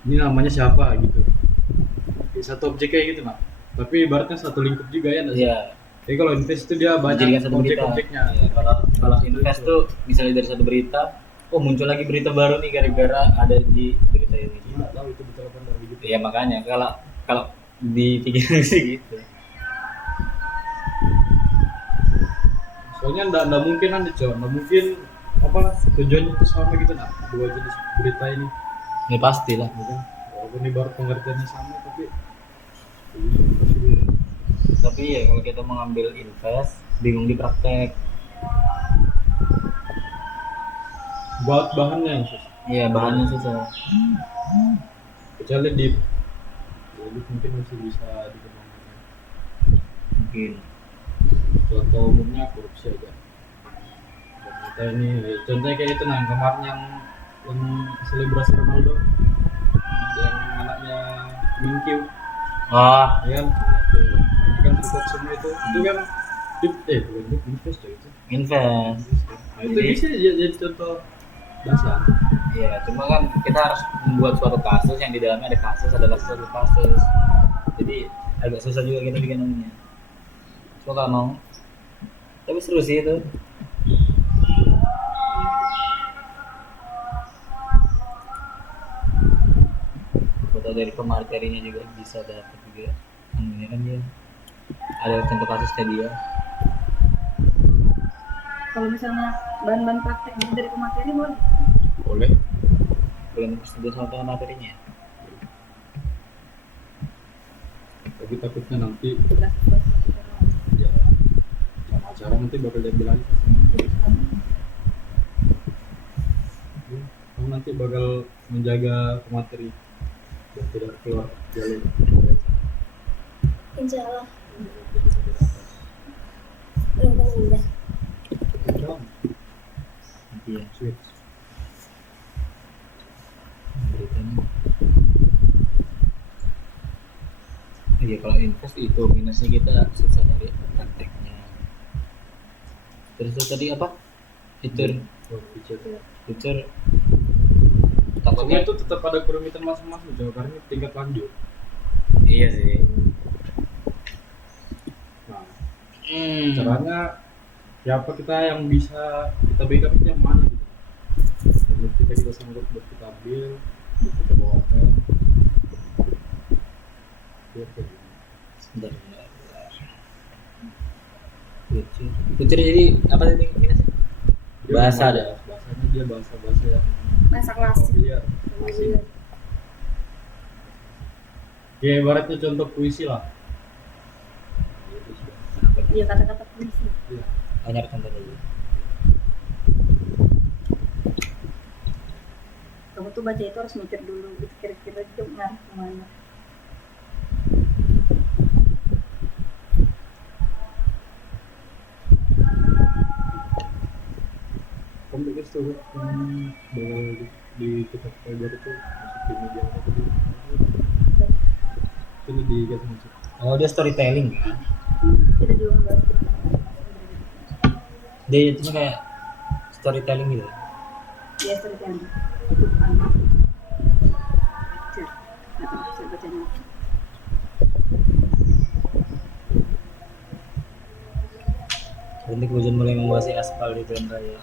Ini namanya siapa gitu. Satu objek kayak gitu, Mak. Tapi ibaratnya satu lingkup juga ya nggak sih? Iya. Jadi kalau invest itu dia banyak Menjadikan satu berita. objek-objeknya. Iya, kalau invest tuh misalnya dari satu berita, oh muncul lagi berita baru nih gara-gara ada di berita ini. Nggak tahu itu betul apa enggak begitu. Ya makanya kalau dipikir sih gitu. Soalnya nggak mungkin kan nggak mungkin apa tujuannya itu sama gitu nah dua jenis berita ini, Ya pasti lah. ya kan? Walaupun ini baru pengertiannya sama tapi Tapi ya kalau kita mengambil invest, bingung di praktek. buat bahannya yang susah. Iya bahannya susah. Kecuali di mungkin masih bisa dikembangkan. Mungkin. Contoh umumnya korupsi aja. Dan kita ini ya, contohnya kayak itu nah kemarin yang selebrasi Ronaldo yang anaknya Minkyu Wah, ya kan nah, itu banyak kan terkuat semua itu kan bukan invest coy itu. invest. Nah, itu Jadi- bisa jadi contoh dasar. Iya, cuma kan kita harus membuat suatu kasus yang di dalamnya ada kasus adalah suatu kasus. Jadi agak susah juga kita bikinnya. Cuma kalau mau, tapi seru sih itu. Foto dari pematerinya juga bisa dapat juga. Ini kan dia ada contoh kasus kayak dia. Kalau misalnya bahan-bahan praktek dari pemateri boleh. Boleh. Belum persetujuan sama pematerinya. Tapi takutnya nanti Tugas ya sama acara nanti bakal diambil alih sama polisi. Kamu nanti bakal menjaga pemateri biar tidak keluar jalur dari acara. Insya Allah. Belum indah. Kemudian, Iya. switch. Beritanya. Iya kalau invest itu minusnya kita susah nyari prakteknya. Terus itu tadi apa? Fitur Oh, feature. fitur Soalnya takutnya itu tetap ada kerumitan masing-masing Jawa, karena ini tingkat lanjut. iya sih. Nah, Hmm. caranya siapa kita yang bisa kita backup itu yang mana gitu. Menurut kita sanggup buat kita ambil, buat kita bawakan. Biar kayak gini. Sebentar, sebentar. Fitur jadi apa tadi minusnya? Dia Bahasa memang ada. bahasanya dia bahasa yang Masa klasik. familiar, asing. Ya ibaratnya contoh puisi lah. Itu sudah. Kenapa? Iya kata-kata puisi. Iya. Banyak contohnya dulu. Kamu tuh baca itu harus mikir dulu gitu kira-kira itu ngarah kemana. Kamu pikir tuh yang bakal di TikTok Fiber itu masuk di media apa tadi? Ini di Get Masuk. Oh dia storytelling kan? Kita juga ngebahas gimana. Dia itu kayak storytelling gitu. Iya storytelling. Itu bukan. Cek. Atau saya bacanya. Nanti kemudian mulai menguasai aspal di jalan raya.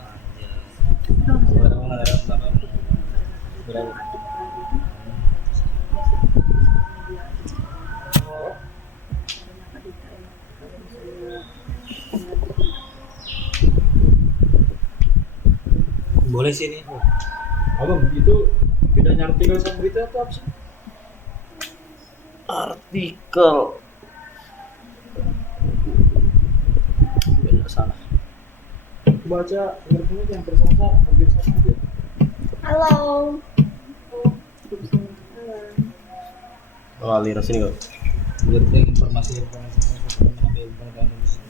Itu harus Berapa mengarah berapa? Boleh sih nih. Abang, itu bedanya artikel sama berita itu apa sih? Artikel. Banyak salah. Aku baca artikelnya yang bersama hampir sama aja. Halo. Oh, aliran sini kok. Berarti informasi mengambil pengetahuan di situ.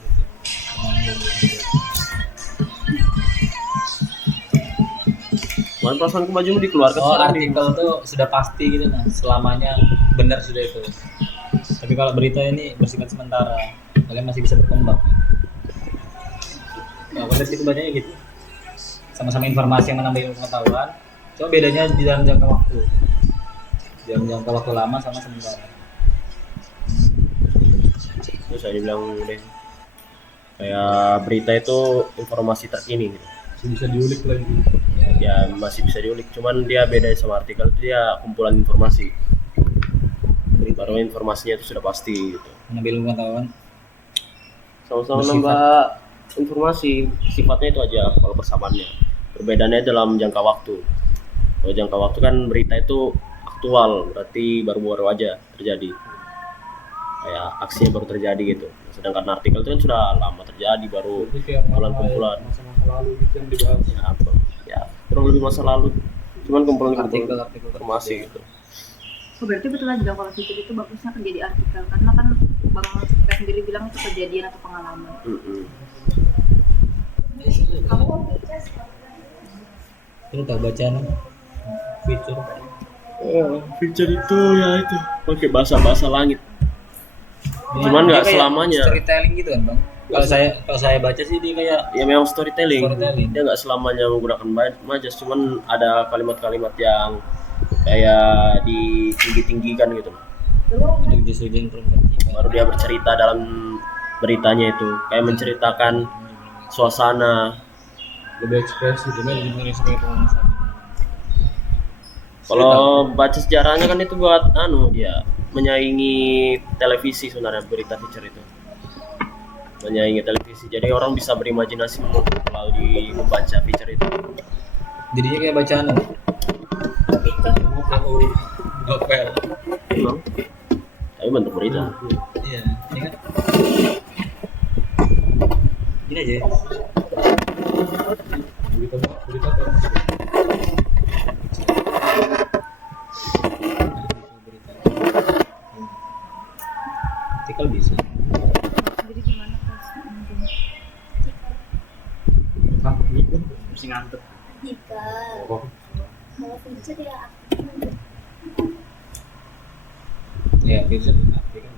Mana perasaanku bajumu dikeluarkan Oh sekarang nih. artikel tuh sudah pasti gitu nah selamanya benar sudah itu. Tapi kalau berita ini bersifat sementara, kalian masih bisa berkembang. Nah, pada situ bacanya gitu. Sama-sama informasi yang menambah ilmu pengetahuan, cuma bedanya di dalam jangka waktu. Dalam jangka waktu lama sama sementara. Terus saya bilang deh Kayak berita itu informasi terkini gitu. Masih bisa diulik lagi. Ya masih bisa diulik, cuman dia beda sama artikel, itu dia kumpulan informasi. Baru informasinya itu sudah pasti gitu. mengambil pengetahuan. Sama-sama Bersifat. nambah informasi, sifatnya itu aja kalau persamaannya. Perbedaannya dalam jangka waktu. Kalau jangka waktu kan berita itu aktual, berarti baru-baru aja terjadi. Kayak aksinya baru terjadi gitu. Sedangkan artikel itu kan sudah lama terjadi, baru Jadi kayak kumpulan-kumpulan. masa-masa lalu gitu yang dibahas. Ya, apa? Ya kurang lebih masa lalu. Cuman kumpulan-kumpulan Artikel informasi gitu. Oh, berarti betul aja dong kalau feature itu bagusnya kan jadi artikel karena kan Bang Fika sendiri bilang itu kejadian atau pengalaman. Mm-mm. Lu tahu bacaan fitur Feature itu ya itu pakai bahasa langit. Cuman nggak selamanya. storytelling gitu kan bang. Kalau saya baca sih dia kayak Ya memang storytelling. Storytelling. Dia nggak selamanya menggunakan majas, cuman ada kalimat-kalimat yang kayak ditinggi-tinggikan gitu. untuk justru genre vertikal. Baru dia bercerita dalam beritanya itu, kayak menceritakan suasana. Lebih ekspresif. Jadi dengan sebagai pengusaha. Kalau baca sejarahnya kan itu buat dia menyaingi televisi sebenarnya, berita feature itu. Menyaingi televisi. Jadi orang bisa berimajinasi melalui membaca feature itu. Jadinya kayak bacaan novel. Memang. Tapi bentuk berita. Iya, ini kan. Ini aja. Ya. Berita Artikel bisa. Jadi gimana pas Mesti ngantuk. Artikel. Oh, Kalau feature ya Ya, fitur artikel.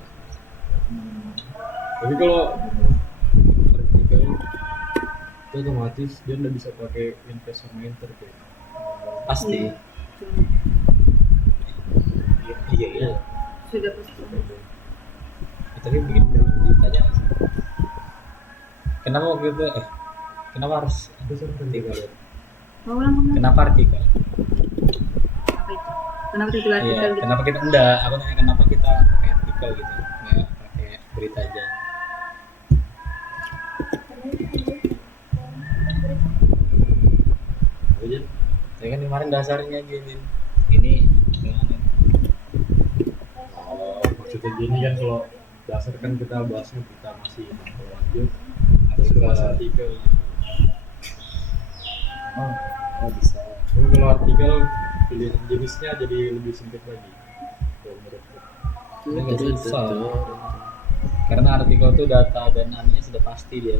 tapi kalau artikel itu otomatis dia nggak bisa pakai invest sama enter kayak. Pasti. Iya. sudah pasti. Tapi bikin beritanya kenapa waktu itu kenapa harus artikel? Mau ulang kembali? Kenapa artikel? Apa itu? Kenapa itu artikel Iya, gitu? kenapa kita enggak? Aku nanya kenapa kita pakai artikel gitu, nggak pakai berita aja. Aja. Saya kan kemarin dasarnya gini. Ini gimana? Oh, maksudnya gini kan kalau dasar kan kita bahasnya kita masih lanjut atau sudah bahas artikel. Oh bisa. Tapi kalau artikel pilihan jenisnya jadi lebih sempit lagi. Kalau menurutku. Ini nggak susah. Karena artikel itu data dan anunya sudah pasti dia.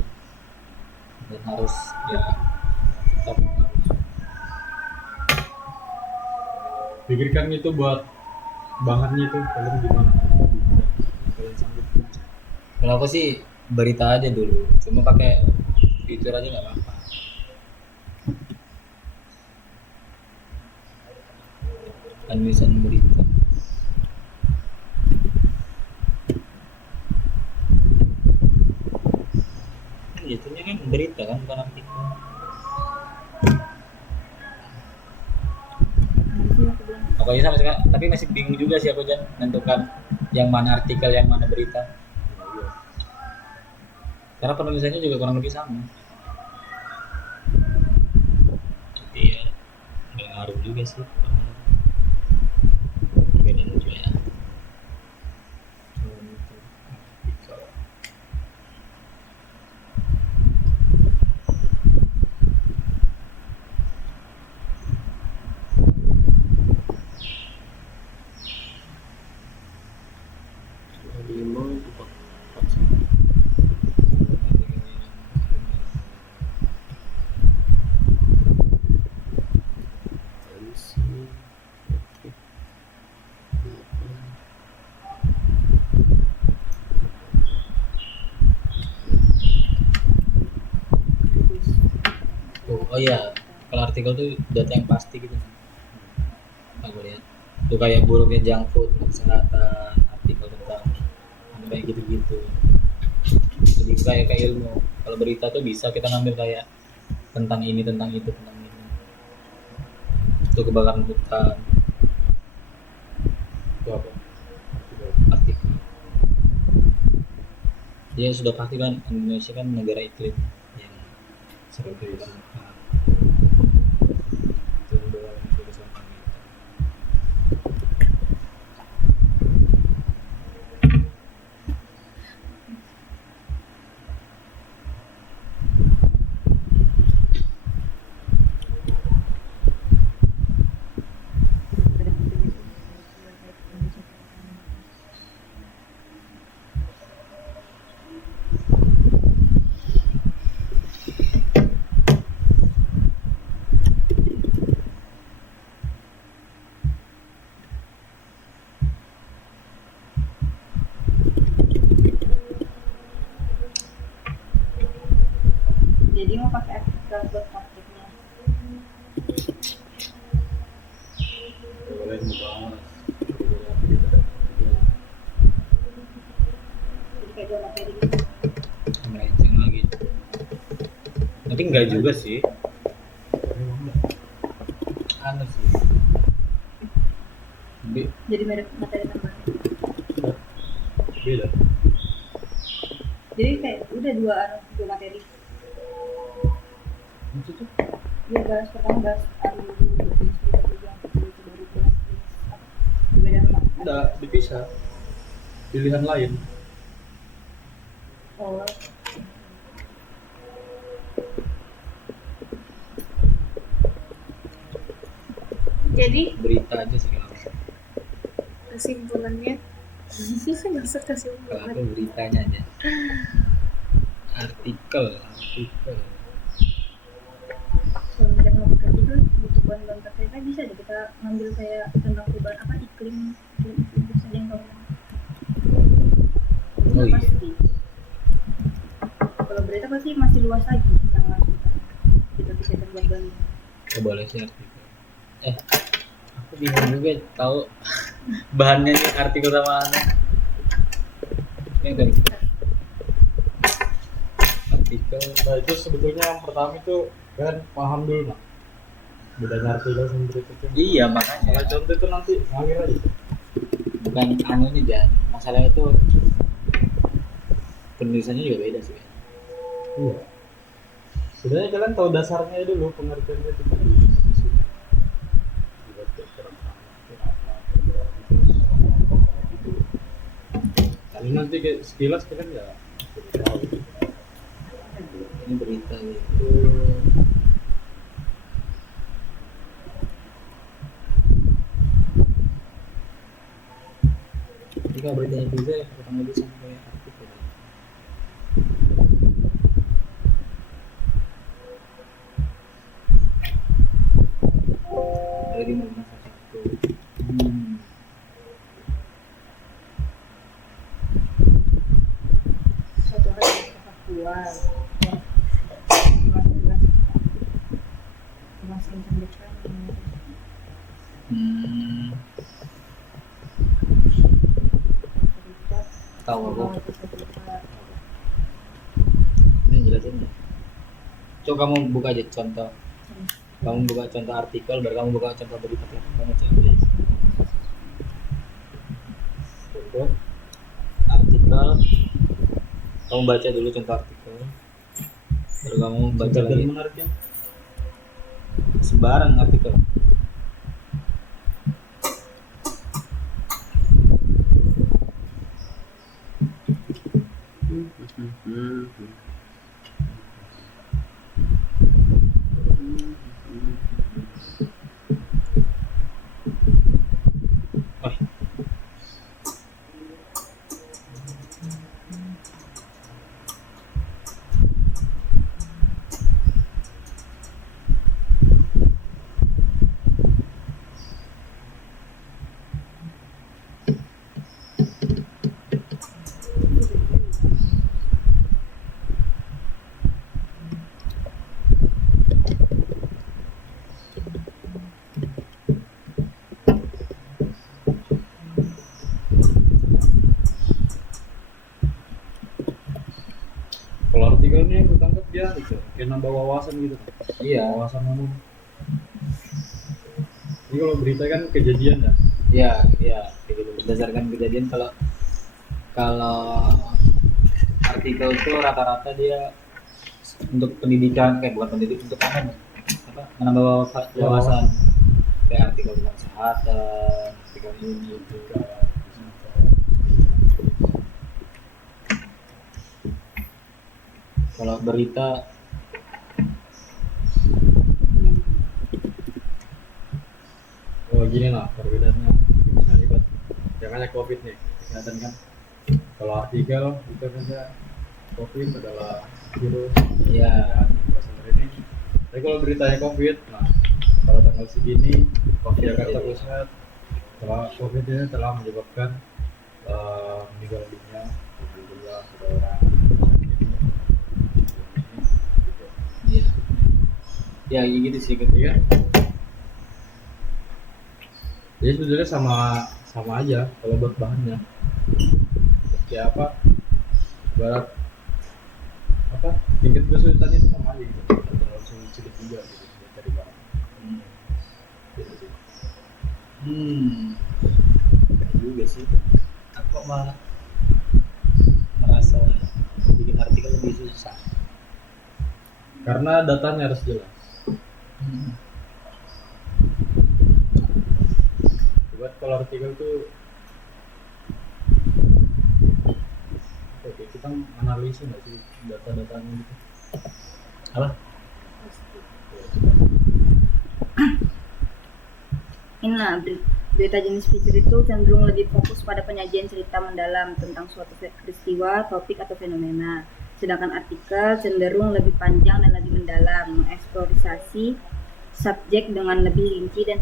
Dan harus ya tetap Pikirkan itu buat bahannya itu kalian gimana? Kalian sanggup? kalau aku sih berita aja dulu, cuma pakai fitur aja nggak apa-apa. Penulisan berita. Jatuhnya kan berita kan bukan artikel. Pokoknya sama sekali, tapi masih bingung juga sih aku Jan menentukan yang mana artikel yang mana berita. Karena penulisannya juga kurang lebih sama. Tapi ya nggak ngaruh juga sih. Beda juga ya. Oh iya, kalau artikel tuh data yang pasti gitu. Aku lihat. Tuh kayak buruknya junk food, kesehatan, artikel tentang kayak gitu-gitu. Itu jadi kayak ilmu. Kalau berita tuh bisa kita ngambil kayak tentang ini, tentang itu, tentang ini. Itu kebakaran hutan, Itu apa? artikel. Ya sudah pasti kan Indonesia kan negara iklim yang seperti itu. Itu udah sama kita. Jadi mau pakai artikel buat praktiknya. Boleh membahas. Jadi kayak dua materi gitu. Melenceng lagi. Tapi enggak juga sih. Anu sih. Jadi materi tambahan. Beda. Jadi kayak udah dua materi. Maksudnya? Dia bahas pertama bahas dulu jenis berita dulu, yang kedua itu baru bahas jenis apa perbedaan Enggak, dipisah. Pilihan lain. oh Jadi Berita aja sih kalau aku. kesimpulannya masuk Kalau kesimpulan. aku beritanya aja. Artikel. kalau kita mau pakai itu butuh bahan prakteknya bisa deh kita ngambil kayak tentang perubahan apa iklim bisa ada yang kamu itu Oh, iya. pasti kalau berita pasti masih luas lagi yang harus kita bisa buat Bali. Oh, boleh sih artikel. Aku bingung juga tahu bahannya nih artikel sama anu. Ini kan artikel. Nah itu sebetulnya yang pertama itu kan paham dulu nak. Bedanya artikel sama berita itu. Iya makanya. Kalau contoh itu nanti ngalir aja. Bukan anunya Jan. Masalahnya itu penulisannya juga beda sih. Iya. Sebenarnya kalian tahu dasarnya dulu pengertiannya itu. Tapi nanti kayak sekilas kalian ya tahu. Ini berita gitu. Jadi kalau beritanya bisa ya kurang lebih sampai artikel. Lagi mau masak satu. Satu hari faktual masih internet Tahu aku. Ini jelasin ya. Coba kamu buka aja contoh. Kamu buka contoh artikel, baru kamu buka contoh berita. Kamu coba. Contoh artikel. Kamu baca dulu contoh artikel. Baru kamu baca Singkat dan lagi. menarik ya. Sembarang artikel. Wah. menambah wawasan gitu kan. Iya. Wawasan umum. Ini kalau berita kan kejadian ya. Iya, kayak gitu. Berdasarkan kejadian. Kalau artikel itu rata-rata dia untuk pendidikan, kayak bukan pendidikan, untuk menambah wawasan, kayak artikel tentang kesehatan, artikel ini juga. Kalau berita Gini lah perbedaannya. Misalnya ikut jangannya COVID nih, kesehatan kan. Kalau artikel itu saja COVID adalah virus ya kan berasal dari ini. Tapi kalau beritanya COVID, nah pada tanggal segini Jakarta Pusat telah COVID ini telah menyebabkan meninggal dunia 12 orang. ya gitu sih gitu Iya. Jadi sebetulnya sama aja kalau buat bahannya. Kayak apa? Barat tingkat kesulitannya itu sama aja gitu. Terlalu sulit juga gitu buat cari bahan. Gitu sih. juga sih. Aku malah merasa bikin artikel lebih susah. Karena datanya harus jelas. Buat kalau artikel tuh oke, kita analisis nggak sih data-datanya gitu? Apa? Nah, berita jenis feature itu cenderung lebih fokus pada penyajian cerita mendalam tentang suatu peristiwa, topik, atau fenomena. Sedangkan artikel cenderung lebih panjang dan lebih mendalam, mengeksplorasi subjek dengan lebih rinci dan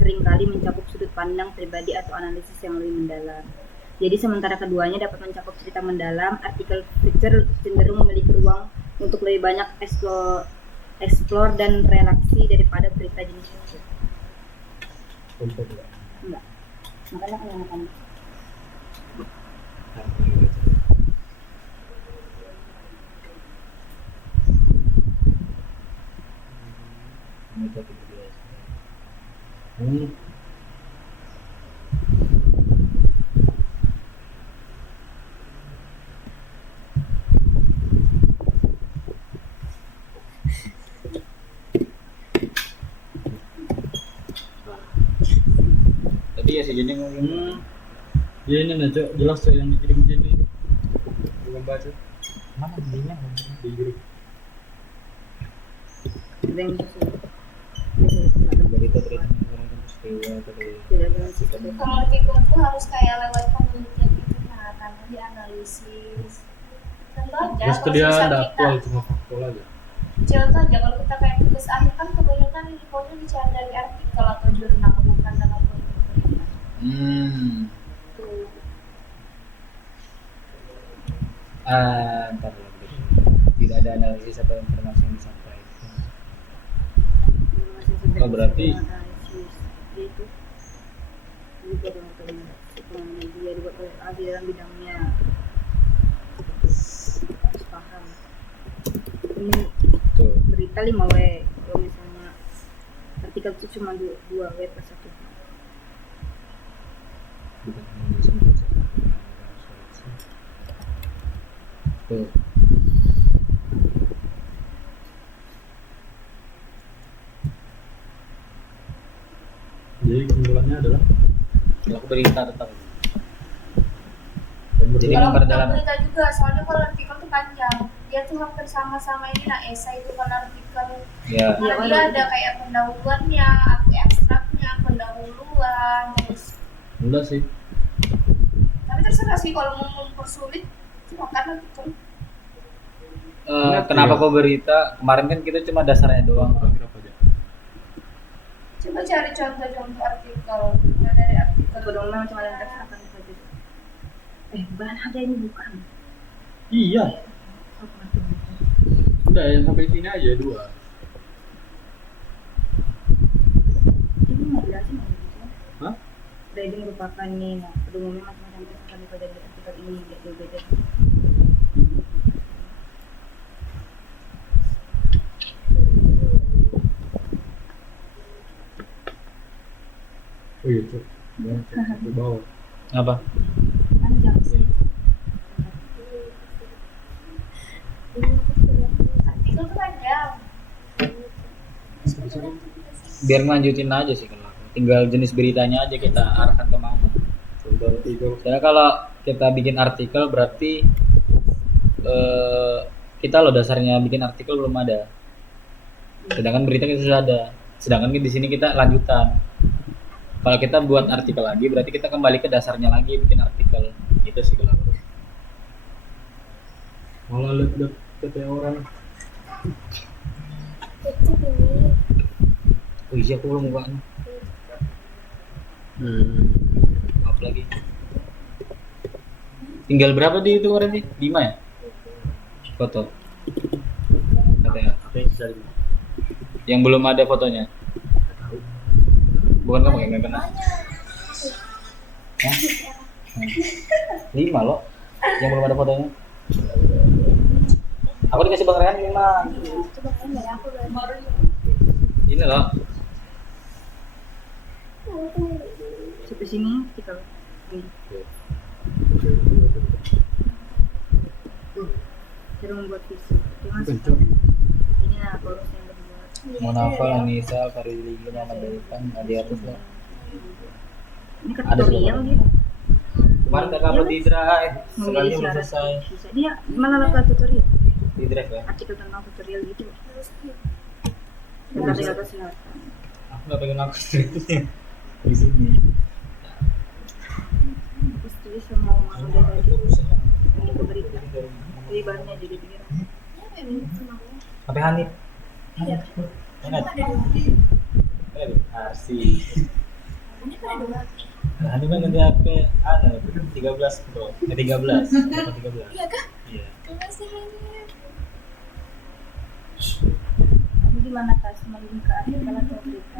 seringkali mencakup sudut pandang pribadi atau analisis yang lebih mendalam. Jadi sementara keduanya dapat mencakup cerita mendalam, artikel feature cenderung memiliki ruang untuk lebih banyak explore dan relaksi daripada berita jenis feature. Untuk nggak? Enggak. Makanya kebanyakan. Tadi ya si Jenny ngomong. Ya ini nih Cok, jelas Cok yang dikirim Jenny ini. Belum baca. Mana dia Di grup. Ada yang sesuai. berita peristiwa tadi. Tidak ada sistem. Kalau artikel tuh harus kayak lewat penelitian gitu, nah karena dianalisis. Contoh aja, Terus kalau dia misal ada kita, aktual cuma faktual aja. contoh aja kalau kita kayak tugas akhir kan kebanyakan infonya dicari dari artikel atau jurnal bukan dalam bentuk berita. Tuh. Ntar ya, tidak ada analisis atau informasi yang disampaikan. Oh, berarti- analisis itu juga dengan dia dibuat oleh ahli dalam bidangnya. Harus paham. Ini Tuh. berita 5W, kalau misalnya artikel itu cuma 2W per 1. Bukan analisis berdasarkan penelitian. Tuh. Jadi kesimpulannya adalah Pelaku berita tetap. dan Jadi berdua- Kalau memperdalam. berita juga, soalnya kalau artikel tuh panjang, dia tuh hampir sama-sama ini nah esai itu kan artikel. Ya. Karena dia ada kayak pendahuluannya, ekstraknya, pendahuluan, terus. enggak sih. Tapi terserah sih kalau mau mempersulit, silakan artikel. Kenapa kok berita? Kemarin kan kita cuma dasarnya doang. Paragraf aja. Coba cari contoh-contoh artikel. Nah, dari artikel Pedoman macam ada teks akan saja. Bahan ada ini bukan. Iya. Udah yang sampai sini aja 2. Ini nggak jelasin nggak gitu? Hah? Reading merupakan nih, nah, pedomannya macam-macam teks akan dipelajari artikel ini beda-beda. Oh iya, Cok. Di bawah. Apa? Panjang sih. Artikel tuh panjang. Biar ngelanjutin aja sih kalau aku. Tinggal jenis beritanya aja kita arahkan kemana. Contoh artikel. Soalnya kalau kita bikin artikel berarti kita loh dasarnya bikin artikel belum ada. Sedangkan berita kita sudah ada. Sedangkan di sini kita lanjutan. Kalau kita buat artikel lagi berarti kita kembali ke dasarnya lagi bikin artikel. Itu sih kalau aku. Malah lihat kata orang. Itu ini. Oh iya aku belum buka. Maaf lagi. Tinggal berapa di itu kemarin nih? 5 ya? Foto. Katanya. Apa yang bisa di- Yang belum ada fotonya. Bukan kamu yang nggak kena. Hah? 5 loh. Yang belum ada fotonya. Aku dikasih Bang Rehan 5. Coba kan dari aku baru. Ini loh. Sampai sini artikel. Cara membuat visi. Gimana sih? Cok. Ini nah bonus yang berbuat. Monafal, Anissa, Faridli, Muhammad Dalikan, Nadia Arus lah. Ini kan Ada tutorial semua. gitu. Kemarin kakak upload di drive. Memilih Sekali belum syarat selesai. visa. Dia malah lewat tutorial. Di drive ya. Artikel tentang tutorial gitu. Tentang kesehatan. Aku nggak pengen aku streamnya di sini. Terus tulis sama mau dia tadi. Ini ke berita. Jadi bahannya jadi pikiran. Apa Hanif? Hanif. Arsi. Hanif kan ganti HP anu 13 Pro. 13. 13. Iya kah? Iya. Makasih Hanif. Kamu gimana tas seminggu ke akhir kalau atau berita?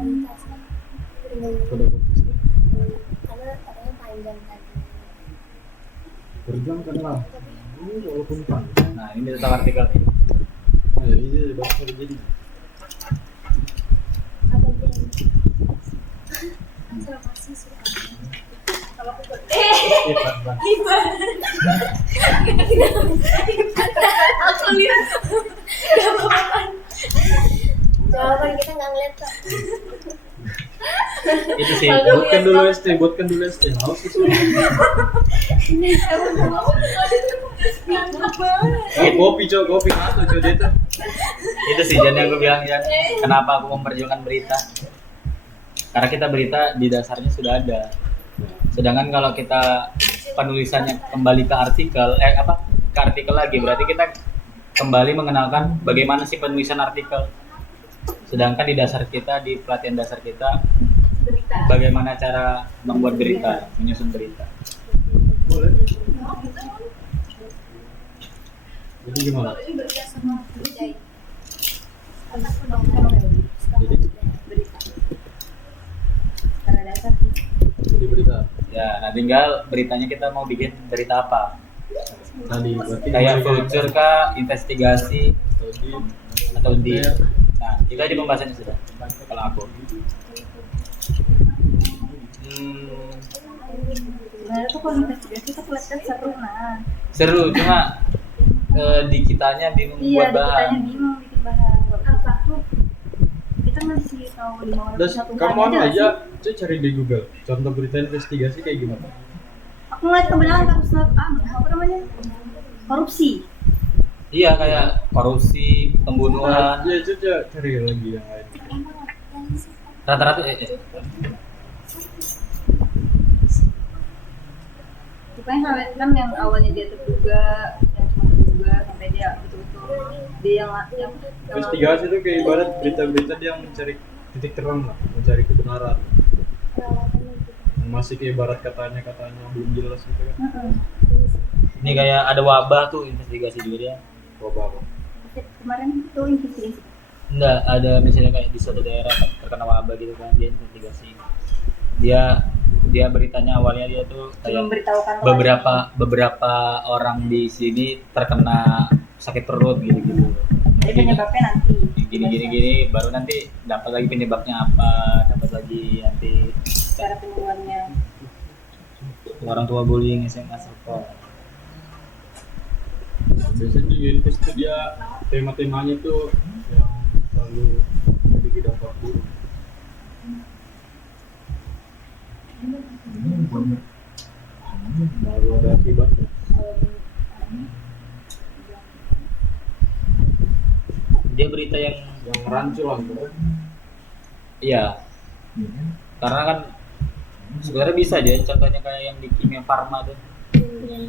Pada fokus ya. Karena katanya panjang tadi. Berjam kan lah. Walaupun panjang. Nah, ini tentang artikel nih. Nah, jadi bahasa jadi. Apa yang Konservasi sudah. Kalau aku aku lihat. Gak apa-apa. jawaban kita nggak ngeliat kok. Itu sih. Buatkan dulu ST, buatkan dulu ST. Haus sih. Oh, kopi cok, kopi satu cok dia tuh. Itu sih jadi yang gue bilang ya. Kenapa aku memperjuangkan berita? Karena kita berita di dasarnya sudah ada. Sedangkan kalau kita penulisannya kembali ke artikel, ke artikel lagi, berarti kita kembali mengenalkan bagaimana sih penulisan artikel. Sedangkan di dasar kita, di pelatihan dasar kita, bagaimana cara membuat berita, menyusun berita. Boleh. Jadi gimana? Jadi Karena dasar sih. jadi berita. Ya, nah tinggal beritanya kita mau bikin berita apa. Tadi berarti Kayak culture kah, investigasi, tadi atau di. Nah, itu aja pembahasannya sudah. Kalau aku. Sebenarnya tuh kalau investigasi tuh kelihatan seru nah. Seru, cuma di kitanya bingung Iya, buat di bahan. kitanya bingung bikin bahan. Apa tuh? Kita ngasih tahu 5 orang Das, satu kamu bahan anu nggak aja, sih? cuy cari di Google. Contoh berita investigasi kayak gimana? Aku ngeliat kebenaran kasus apa namanya? Korupsi. Iya, kayak korupsi, pembunuhan. Ya, cuy cari lagi yang lain. Rata-rata Pokoknya kan yang awalnya dia terduga, yang cuma terduga sampai dia betul-betul dia yang Investigasi itu kayak ibarat berita-berita dia yang mencari titik terang lah, mencari kebenaran. Yang masih kayak ibarat katanya belum jelas gitu kan. ini kayak ada wabah tuh investigasi juga dia. Wabah apa? Kemarin tuh investigasi. Enggak, ada misalnya kayak di suatu daerah terkena wabah gitu kan, dia investigasi. Dia beritanya awalnya dia tuh kayak Memberitahukan beberapa orang di sini terkena sakit perut gitu. Jadi penyebabnya nanti. Gini baru nanti dapat lagi penyebabnya apa, dapat lagi nanti cara penyembuhannya. Orang tua bullying SMA apa? Biasanya di Unpes itu dia tema-temanya tuh yang selalu memiliki dampak buruk. Lalu ada akibatnya. Dia berita yang Yang rancu lah tuh. iya. Karena kan sebenarnya bisa aja contohnya kayak yang di Kimia Farma tuh.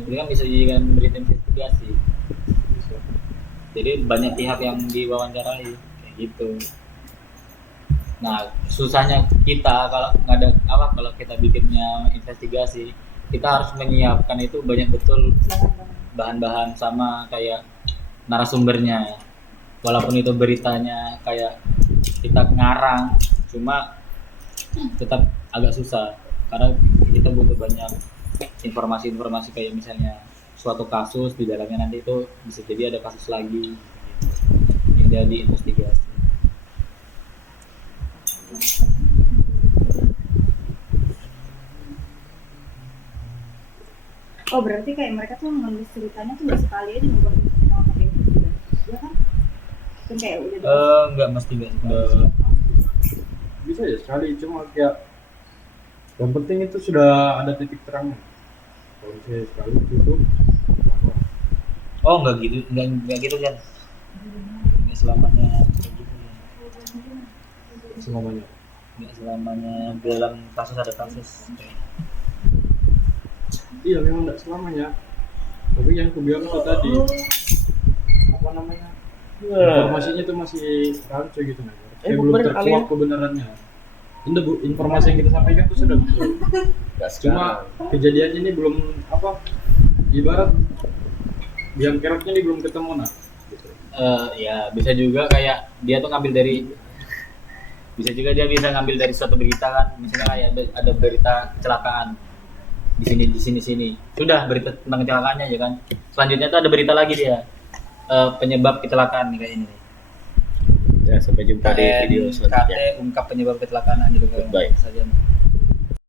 Itu kan bisa dijadikan berita investigasi. Jadi banyak pihak yang diwawancarai kayak gitu. Nah, susahnya kita kalau nggak ada apa kalau kita bikinnya investigasi, kita harus menyiapkan itu banyak betul bahan-bahan sama kayak narasumbernya. Walaupun itu beritanya kayak kita ngarang, cuma tetap agak susah karena kita butuh banyak informasi-informasi kayak misalnya suatu kasus di dalamnya nanti itu bisa jadi ada kasus lagi yang jadi investigasi. Oh berarti kayak mereka tuh menulis ceritanya tuh nggak sekali aja nggak pakai investigasi, ya kan? Kan kayak udah Nggak mesti nggak Bisa ya sekali, cuma kayak yang penting itu sudah ada titik terangnya. Kalau misalnya sekali tutup, oh nggak gitu kan nggak selamanya kayak gitu ya. semuanya. Nggak selamanya dalam kasus ada kasus. Iya memang tidak selamanya. Tapi yang aku bilang itu tadi apa namanya? Informasinya itu masih rancu gitu nih. Kayak belum bukan terkuak kebenarannya. Ini informasi yang kita sampaikan itu sudah betul. Nggak Cuma sekarang. kejadiannya ini belum apa? Ibarat biang keroknya ini belum ketemu nah. Gitu. Ya bisa juga kayak dia tuh ngambil dari bisa juga dia bisa ngambil dari suatu berita kan misalnya kayak ada berita kecelakaan di sini sudah berita tentang kecelakaannya aja kan selanjutnya tuh ada berita lagi dia penyebab kecelakaan nih kayak ini nih. Ya, sampai jumpa di video selanjutnya. KT ungkap penyebab kecelakaan gitu kan Goodbye. saja.